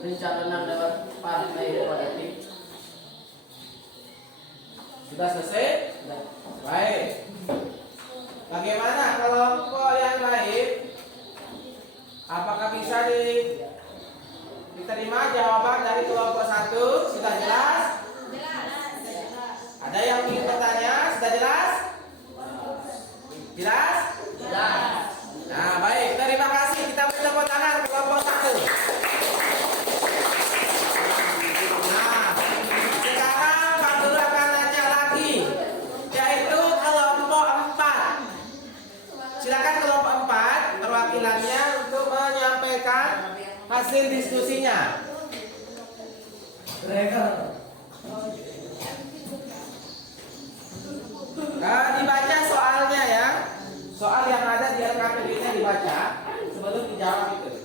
pencalonan lewat partai politik. Sudah selesai? Baik. Bagaimana kelompok yang lain? Apakah bisa diterima jawaban dari kelompok 1? Sudah jelas? Ada yang ingin bertanya? Sudah jelas? Jelas? Jelas. Nah, baik. Terima kasih. Kita beri tepuk tangan kelompok 1. Nah, sekarang Pak Guru akan nanya lagi, yaitu kelompok 4. Silakan kelompok 4 perwakilannya untuk menyampaikan hasil diskusinya. Dibaca soalnya ya. Soal yang ada di LKPD-nya dibaca sebelum dijawab itu.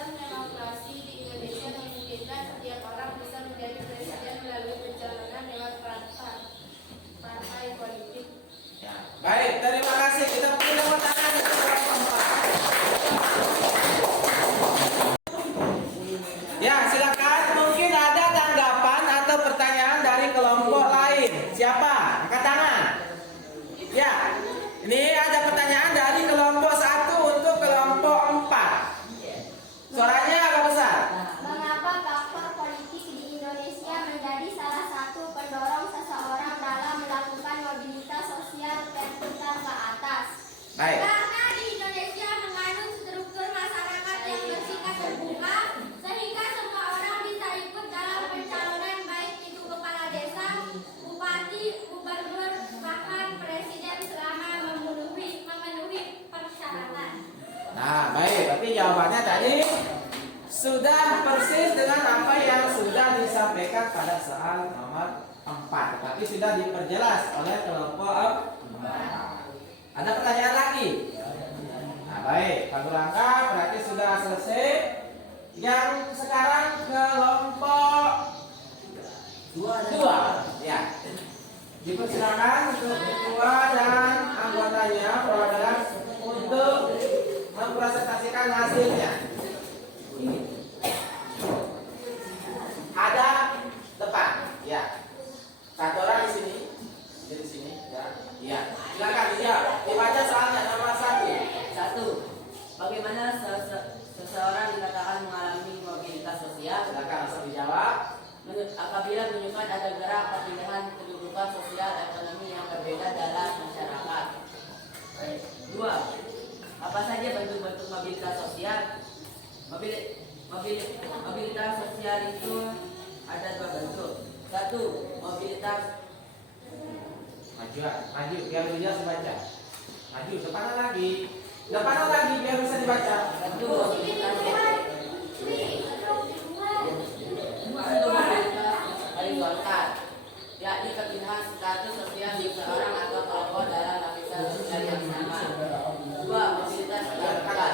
sistem demokrasi di Indonesia memungkinkan setiap orang bisa menjadi presiden melalui pencalonan lewat partai politik. Ya, baik, terima kasih. Kita beri tepuk tangan untuk kelompok 4. Ya, silakan. Mungkin ada tanggapan atau pertanyaan dari kelompok lain. Siapa? Angkat tangan. Ya, ini ada pertanyaan dari kelompok 1 untuk kelompok 4. Suaranya agak besar. Mengapa faktor politik di Indonesia menjadi salah satu pendorong seseorang dalam melakukan mobilitas sosial vertikal ke atas? Baik. Karena di Indonesia mengandung struktur masyarakat yang bersifat terbuka, sehingga semua orang bisa ikut dalam pencalonan, baik itu kepala desa, bupati, gubernur, bahkan presiden selama memenuhi persyaratan. Nah, baik. Berarti jawabannya tadi sudah persis dengan apa yang sudah disampaikan pada soal nomor 4, tapi sudah diperjelas oleh kelompok 4. Ada pertanyaan lagi? Nah, baik. Pak Rangka berarti sudah selesai. Yang sekarang kelompok 2. Ya. Dipersilakan untuk ketua dan anggotanya perwakilan untuk mempresentasikan hasilnya. Ada depan, ya. Satu orang di sini, di sini, ya. Iya. Silakan dijawab. Dibaca soalnya nomor 1. Bagaimana seseorang dikatakan mengalami mobilitas sosial? Silakan langsung dijawab. Apabila menunjukkan ada gerak perpindahan kedudukan sosial ekonomi yang berbeda dalam masyarakat. 2. Apa saja bentuk-bentuk mobilitas sosial? Mobilitas sosial itu ada 2 bentuk. 1. Mobilitas Maju, biar bisa dibaca. Maju, depanan lagi biar bisa dibaca. 1. Mobilitas horizontal, yakni kepindahan status sosial seseorang atau kelompok dalam lapisan sosial yang sama. 2. Mobilitas vertikal,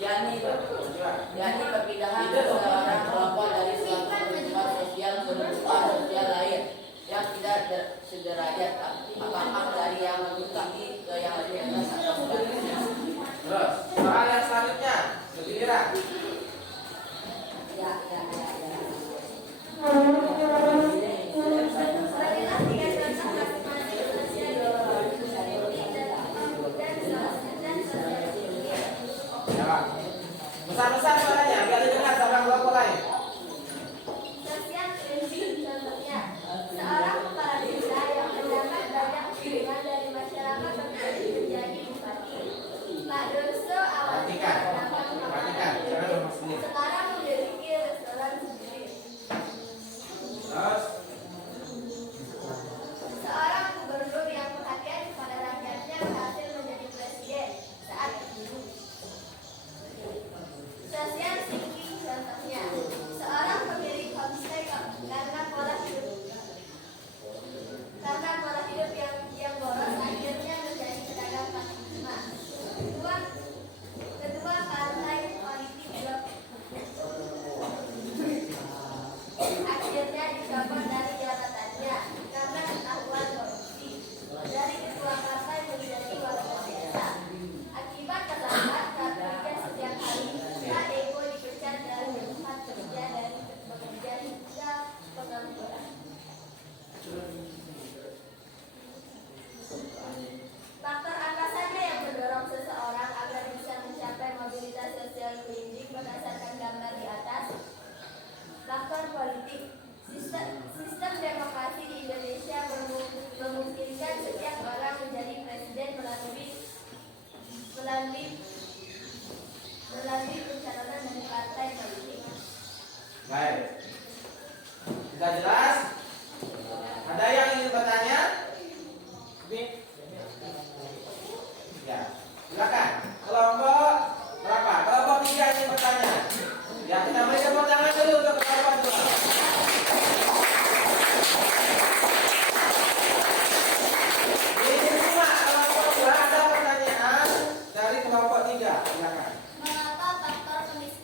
yakni perpindahan seseorang kelompok dari suatu kedudukan sosial ke kedudukan sosial lain yang tidak sederajat, apakah dari yang lebih tinggi ke yang lebih atas atau sebaliknya. Terus, soal yang selanjutnya, giliran. Berilah 3 contoh masing-masing sosial politik dan sosial tinggi. Jawab. Besar-besar suaranya, biar didengar sama kelompok lain. Sosial prinsip contohnya, seorang kepala desa yang mendapat banyak dukungan dari masyarakat menjadi bupati. Pak Doso awalnya mendapat Perhatikan, jangan ngomong sendiri. sekarang memiliki restoran sendiri. Terus, Seorang gubernur yang perhatian kepada rakyatnya berhasil menjadi presiden saat itu. Sosial thinking contohnya, seorang pemilik homestay karena pola hidup yang boros akhirnya menjadi pedagang kaki lima. Kedua partai politik akhirnya dicopot dari jabatannya karena ketahuan korupsi. Dari ketua partai menjadi warga biasa. Akibat kesalahan kerja setiap hari, Kak Eko dipecat dari tempat kerja dari bekerja hingga pengangguran. Faktor apa saja yang mendorong seseorang agar bisa mencapai mobilitas sosial klinik berdasarkan gambar di atas? Faktor politik. Sistem demokrasi di Indonesia memungkinkan setiap orang menjadi presiden melalui pencalonan dari partai politik. baik. Sudah jelas? Ada yang ingin bertanya? Ya, silakan. Kelompok berapa? Kelompok 3 ingin bertanya. Ya, kita beri tepuk tangan dulu untuk kelompok 2. Ini semua kelompok 2 ada pertanyaan dari kelompok 3. Silakan. Mengapa faktor kemiskinan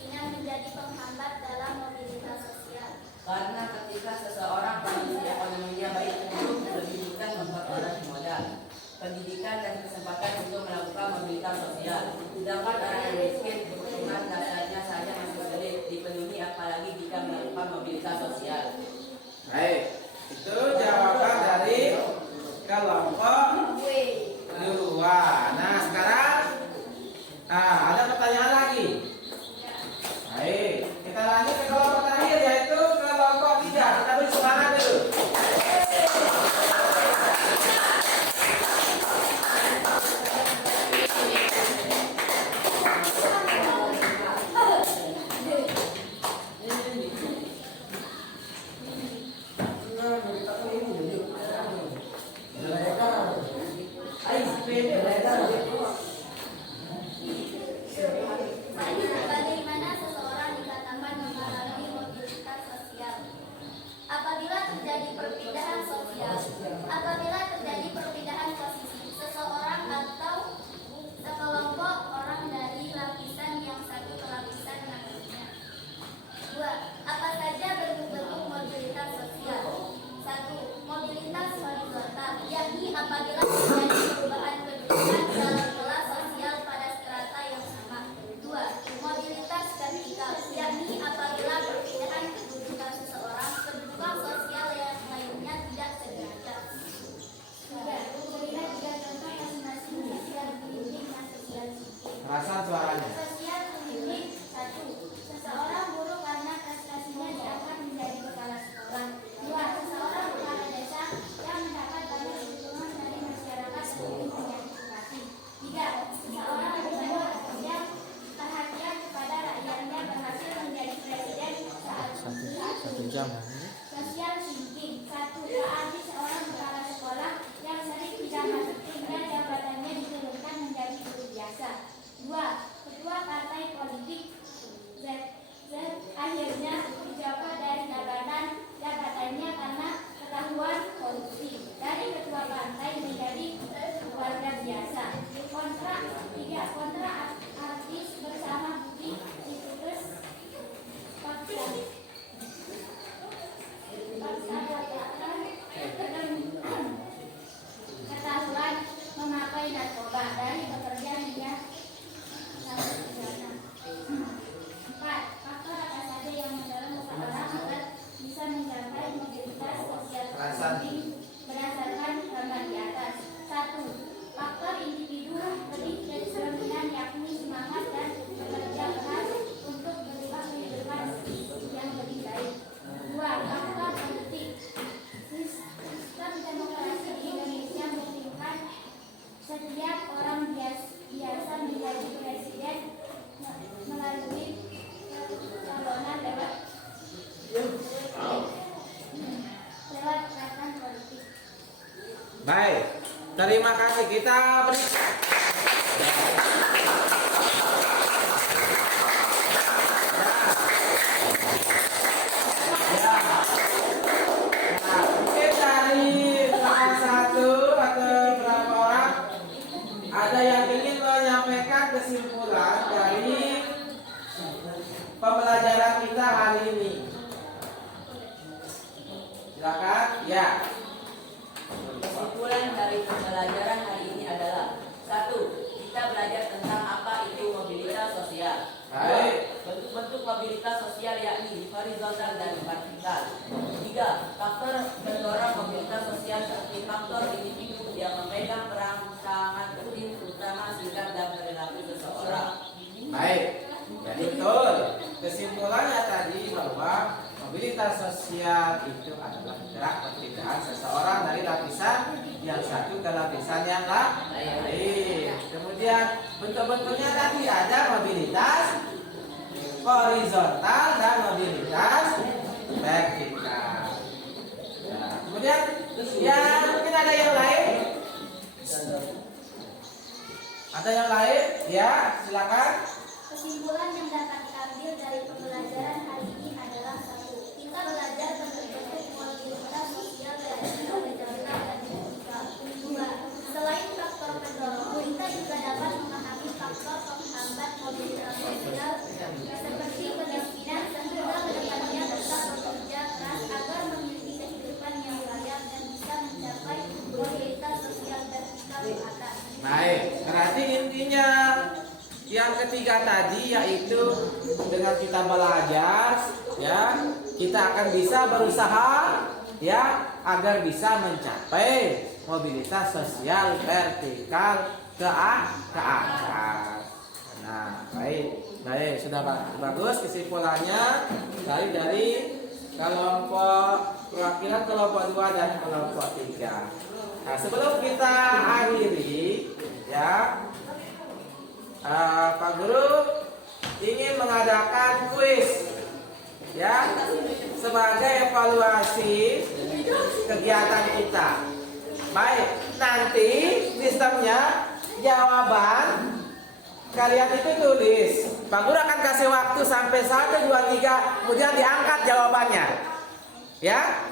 1 jam. Sosial thinking. 1. Berarti seorang kepala sekolah yang sering tidak masuk timnya jabatannya diturunkan menjadi guru biasa. 2. Ketua partai politik Z akhirnya dicopot dari jabatannya karena ketahuan korupsi. Dari ketua partai menjadi warga biasa. Kontra 3. Kontra artis bersama Budi Situs ketahuan memakai narkoba dari bekerja hingga sampai pidana. 4. Faktor apa saja yang mendorong seseorang agar bisa mencapai mobilitas sosial tinggi berdasarkan gambar di atas. 1. Faktor individu lebih dari cerminan yakni semangat dan bekerja keras untuk berubah kehidupan yang lebih baik. 2. Faktor politik. Sistem demokrasi di Indonesia memungkinkan setiap orang biasa menjadi presiden melalui pencalonan lewat gerakan politik. Baik, terima kasih. Kita beri mungkin dari salah satu atau beberapa orang ada yang ingin menyampaikan kesimpulan dari pembelajaran kita hari ini. Silakan. Ya. Kesimpulan dari pembelajaran hari ini adalah 1. Kita belajar tentang apa itu mobilitas sosial. Baik. 2. Bentuk-bentuk mobilitas sosial yakni horizontal dan vertikal. 3. Faktor pendorong mobilitas sosial seperti faktor individu yang memegang peran sangat penting terutama sikap dan perilaku seseorang. Baik. Jadi betul. Kesimpulannya tadi bahwa mobilitas sosial itu adalah gerak perpindahan seseorang dari lapisan yang satu ke lapisan yang lain. Kemudian bentuk-bentuknya tadi ada mobilitas horizontal dan mobilitas vertikal. Nah, kemudian yang mungkin ada yang lain? Ada yang lain? Ya, silakan. Kesimpulan yang dapat diambil dari pembelajaran hari ini adalah 1. Kita belajar bentuk-bentuk mobilitas sosial dari horizontal dan vertikal. 2. Selain faktor pendorong, kita juga dapat memahami faktor penghambat mobilitas sosial seperti kemiskinan sehingga kedepannya tetap bekerja keras agar memiliki kehidupan yang layak dan bisa mencapai mobilitas sosial vertikal ke atas. Baik, berarti intinya yang ketiga tadi yaitu dengan kita belajar, ya, kita akan bisa berusaha, ya, agar bisa mencapai mobilitas sosial vertikal ke atas. Nah, baik, sudah bagus kesimpulannya dari kelompok perwakilan kelompok 2 dan kelompok 3. Nah, sebelum kita akhiri, ya, Pak Guru ingin mengadakan kuis, ya, sebagai evaluasi kegiatan kita. Baik, nanti sistemnya jawaban kalian itu tulis. Pak Guru akan kasih waktu sampai 1, 2, 3, kemudian diangkat jawabannya, ya,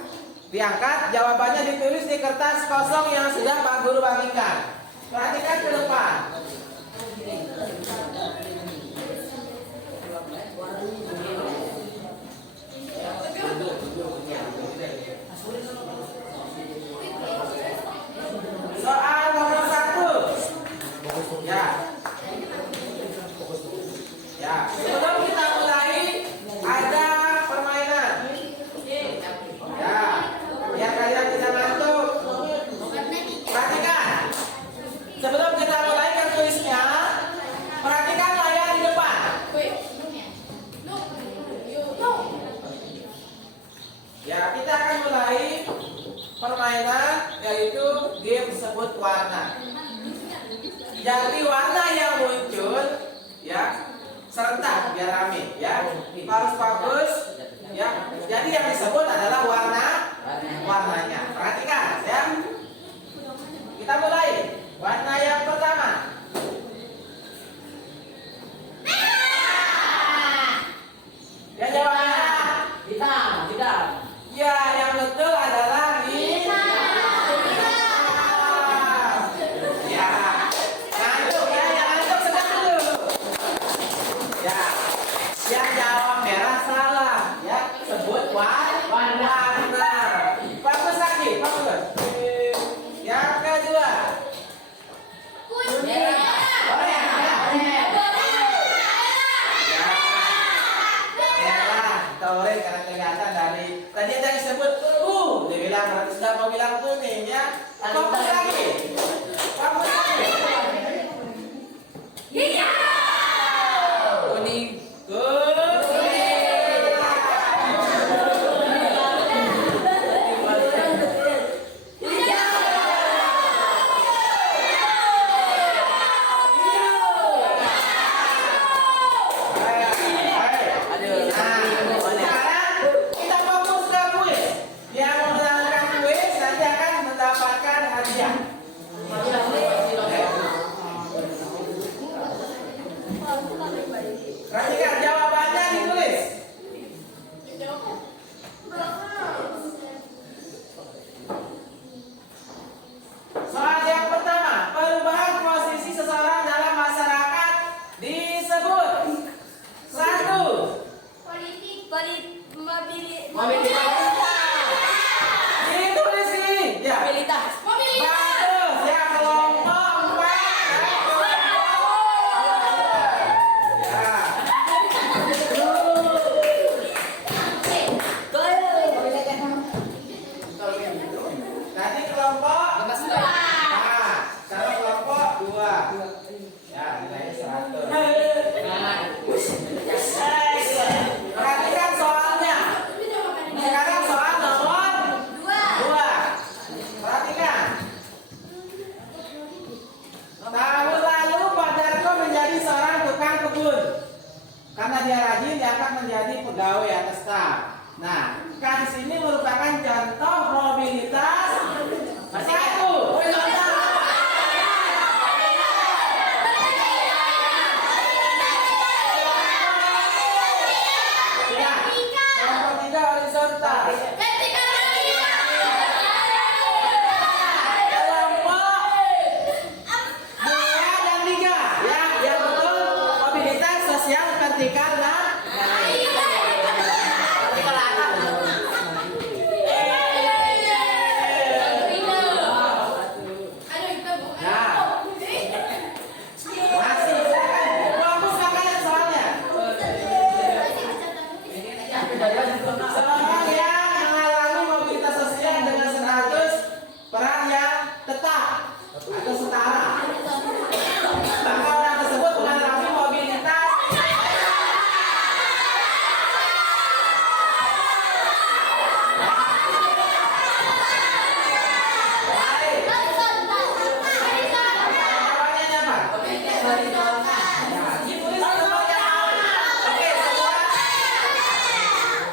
diangkat jawabannya, ditulis di kertas kosong yang sudah Pak Guru bagikan. Perhatikan ke depan. Soal nomor 1. Ya, sebelum kita mulai ada permainan. Ya, biar kalian tidak ngantuk. Perhatikan. Sebelum kita mulai ke kuisnya, perhatikan layar di depan. Ya, kita akan mulai permainan yaitu game sebut warna. Jadi warna yang muncul, ya, serentak biar rame, ya, harus bagus, ya. Jadi yang disebut adalah warnanya. Perhatikan ya. Kita mulai. Warna yang pertama. Ya jawabnya. Hitam, hitam. Ya, yang betul adalah hitam. Ya, ngantuk ya, yang ngantuk sedang dulu. Ya, yang jawab merah salah. Ya, sebut warna. Bagus lagi, bagus. Yang kedua. Orange karena kelihatan dari tadi ada yang disebut dia bilang berarti sudah mau bilang kuning ya. Fokus lagi. Fokus lagi. Kuning. Perhatikan jawabannya ditulis. Soal yang pertama, perubahan posisi seseorang dalam masyarakat disebut. 1. Mobilitas. Ditulis ini. Ya. Mobilitas. Bagus. Ya, kelompok 4. Ya. Tadi kelompok sama kelompok 2. Ya, nilainya 100. Perhatikan soalnya. Sekarang soal nomor 2. Perhatikan. Tahun lalu Pak Darko menjadi seorang tukang kebun. Karena dia rajin, dia akan menjadi pegawai atau staf. Nah, kan sini merupakan contoh mobilitas. 1. Ya, nomor 3 horizontal. Vertikal dan masih bagus makanya soalnya. Seorang yang mengalami mobilitas sosial dengan 100 peran yang tetap atau setara. Maka orang tersebut mengalami mobilitas.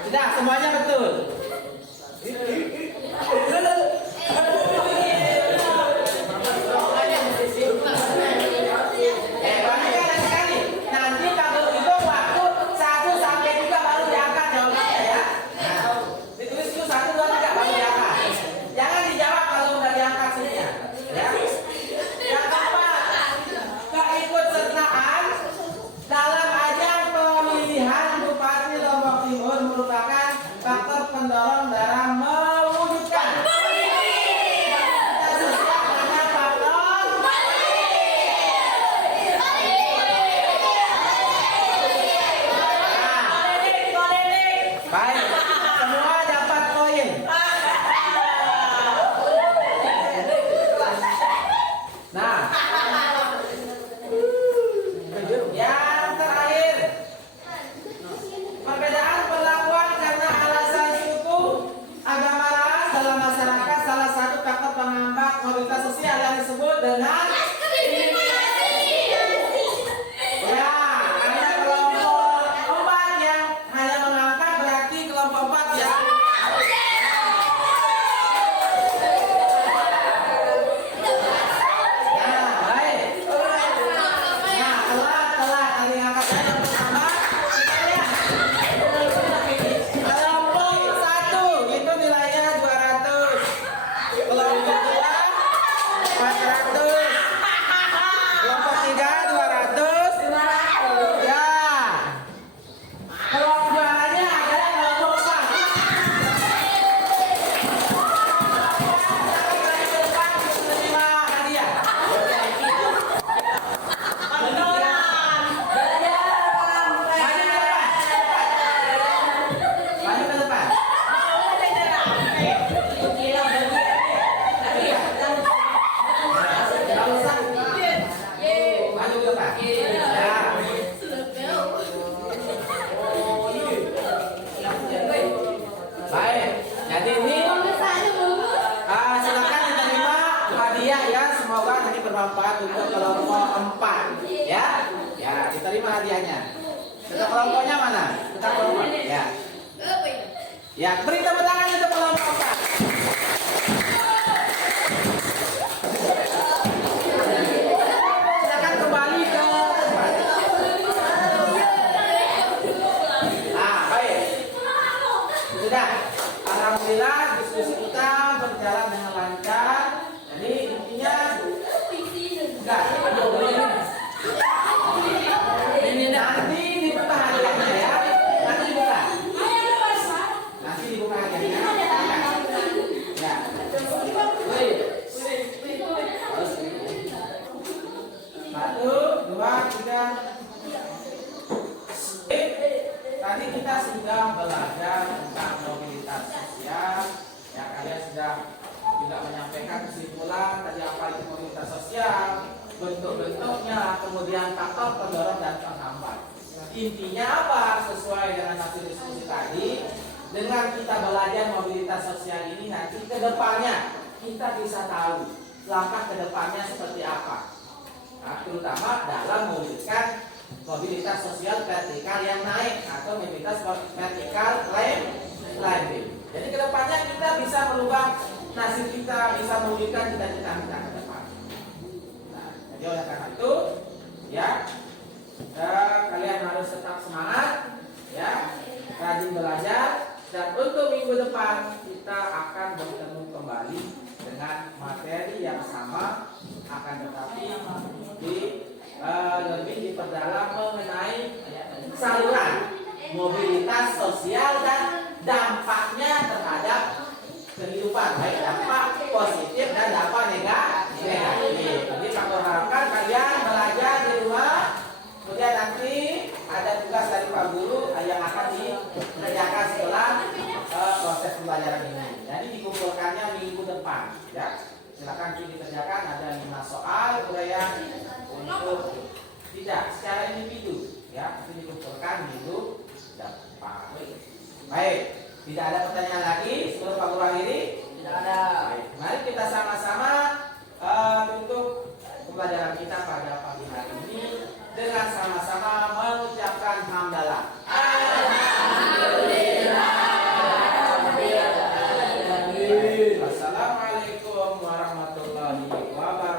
Sudah, semuanya betul. Perhatikan sekali. Nanti kalau itu waktu 1 sampai 3 baru diangkat jawabannya ya. Nah, ditulis dulu 1, 2, 3 baru diangkat. Jangan dijawab kalau udah diangkat semuanya. Ya. Yang keempat, keikutsertaan dalam ajang pemilihan Bupati Lombok Timur merupakan faktor pendorong dalam Kelompoknya mana? Kita kelompok. Ya. Ya, beri tepuk tangan untuk kelompoknya. Silakan kembali ke tempat. Nah, baik. Sudah. Alhamdulillah diskusi kita berjalan dengan lancar. Jadi intinya enggak ini nanti dibuka hadiahnya ya. Nanti dibuka. Nanti dibuka hadiahnya. Ya. Satu, dua, tiga. Tadi kita sudah belajar tentang mobilitas sosial. Ya, kalian sudah juga menyampaikan kesimpulan tadi apa itu mobilitas sosial, bentuk-bentuknya, kemudian faktor pendorong dan penghambat. Intinya apa? Sesuai dengan hasil diskusi tadi, dengan kita belajar mobilitas sosial ini nanti ke depannya kita bisa tahu langkah ke depannya seperti apa. Nah, terutama dalam mewujudkan mobilitas sosial vertikal yang naik atau mobilitas vertikal landing. Jadi kedepannya kita bisa merubah nasib kita, bisa mewujudkan cita-cita kita ke depan. Nah, jadi oleh karena itu, ya kalian harus tetap semangat, ya rajin belajar, dan untuk minggu depan kita akan bertemu kembali dengan materi yang sama, akan tetapi lebih diperdalam mengenai saluran mobilitas sosial dan dampaknya terhadap kehidupan, baik dampak positif dan dampak negatif. Jadi kami harapkan kalian belajar di rumah, kemudian nanti ada tugas dari Pak Guru yang akan dikerjakan setelah proses pembelajaran ini. Jadi dikumpulkannya minggu depan, ya. Silakan dikerjakan, ada 5 soal uraian untuk tidak secara individu, ya, itu dikumpulkan minggu depan. Baik, tidak ada pertanyaan lagi sebelum Pak Guru akhiri? Tidak ada. Baik, mari kita sama-sama tutup pembelajaran kita pada pagi hari ini dengan sama-sama mengucapkan hamdalah. Assalamualaikum warahmatullahi wabarakatuh.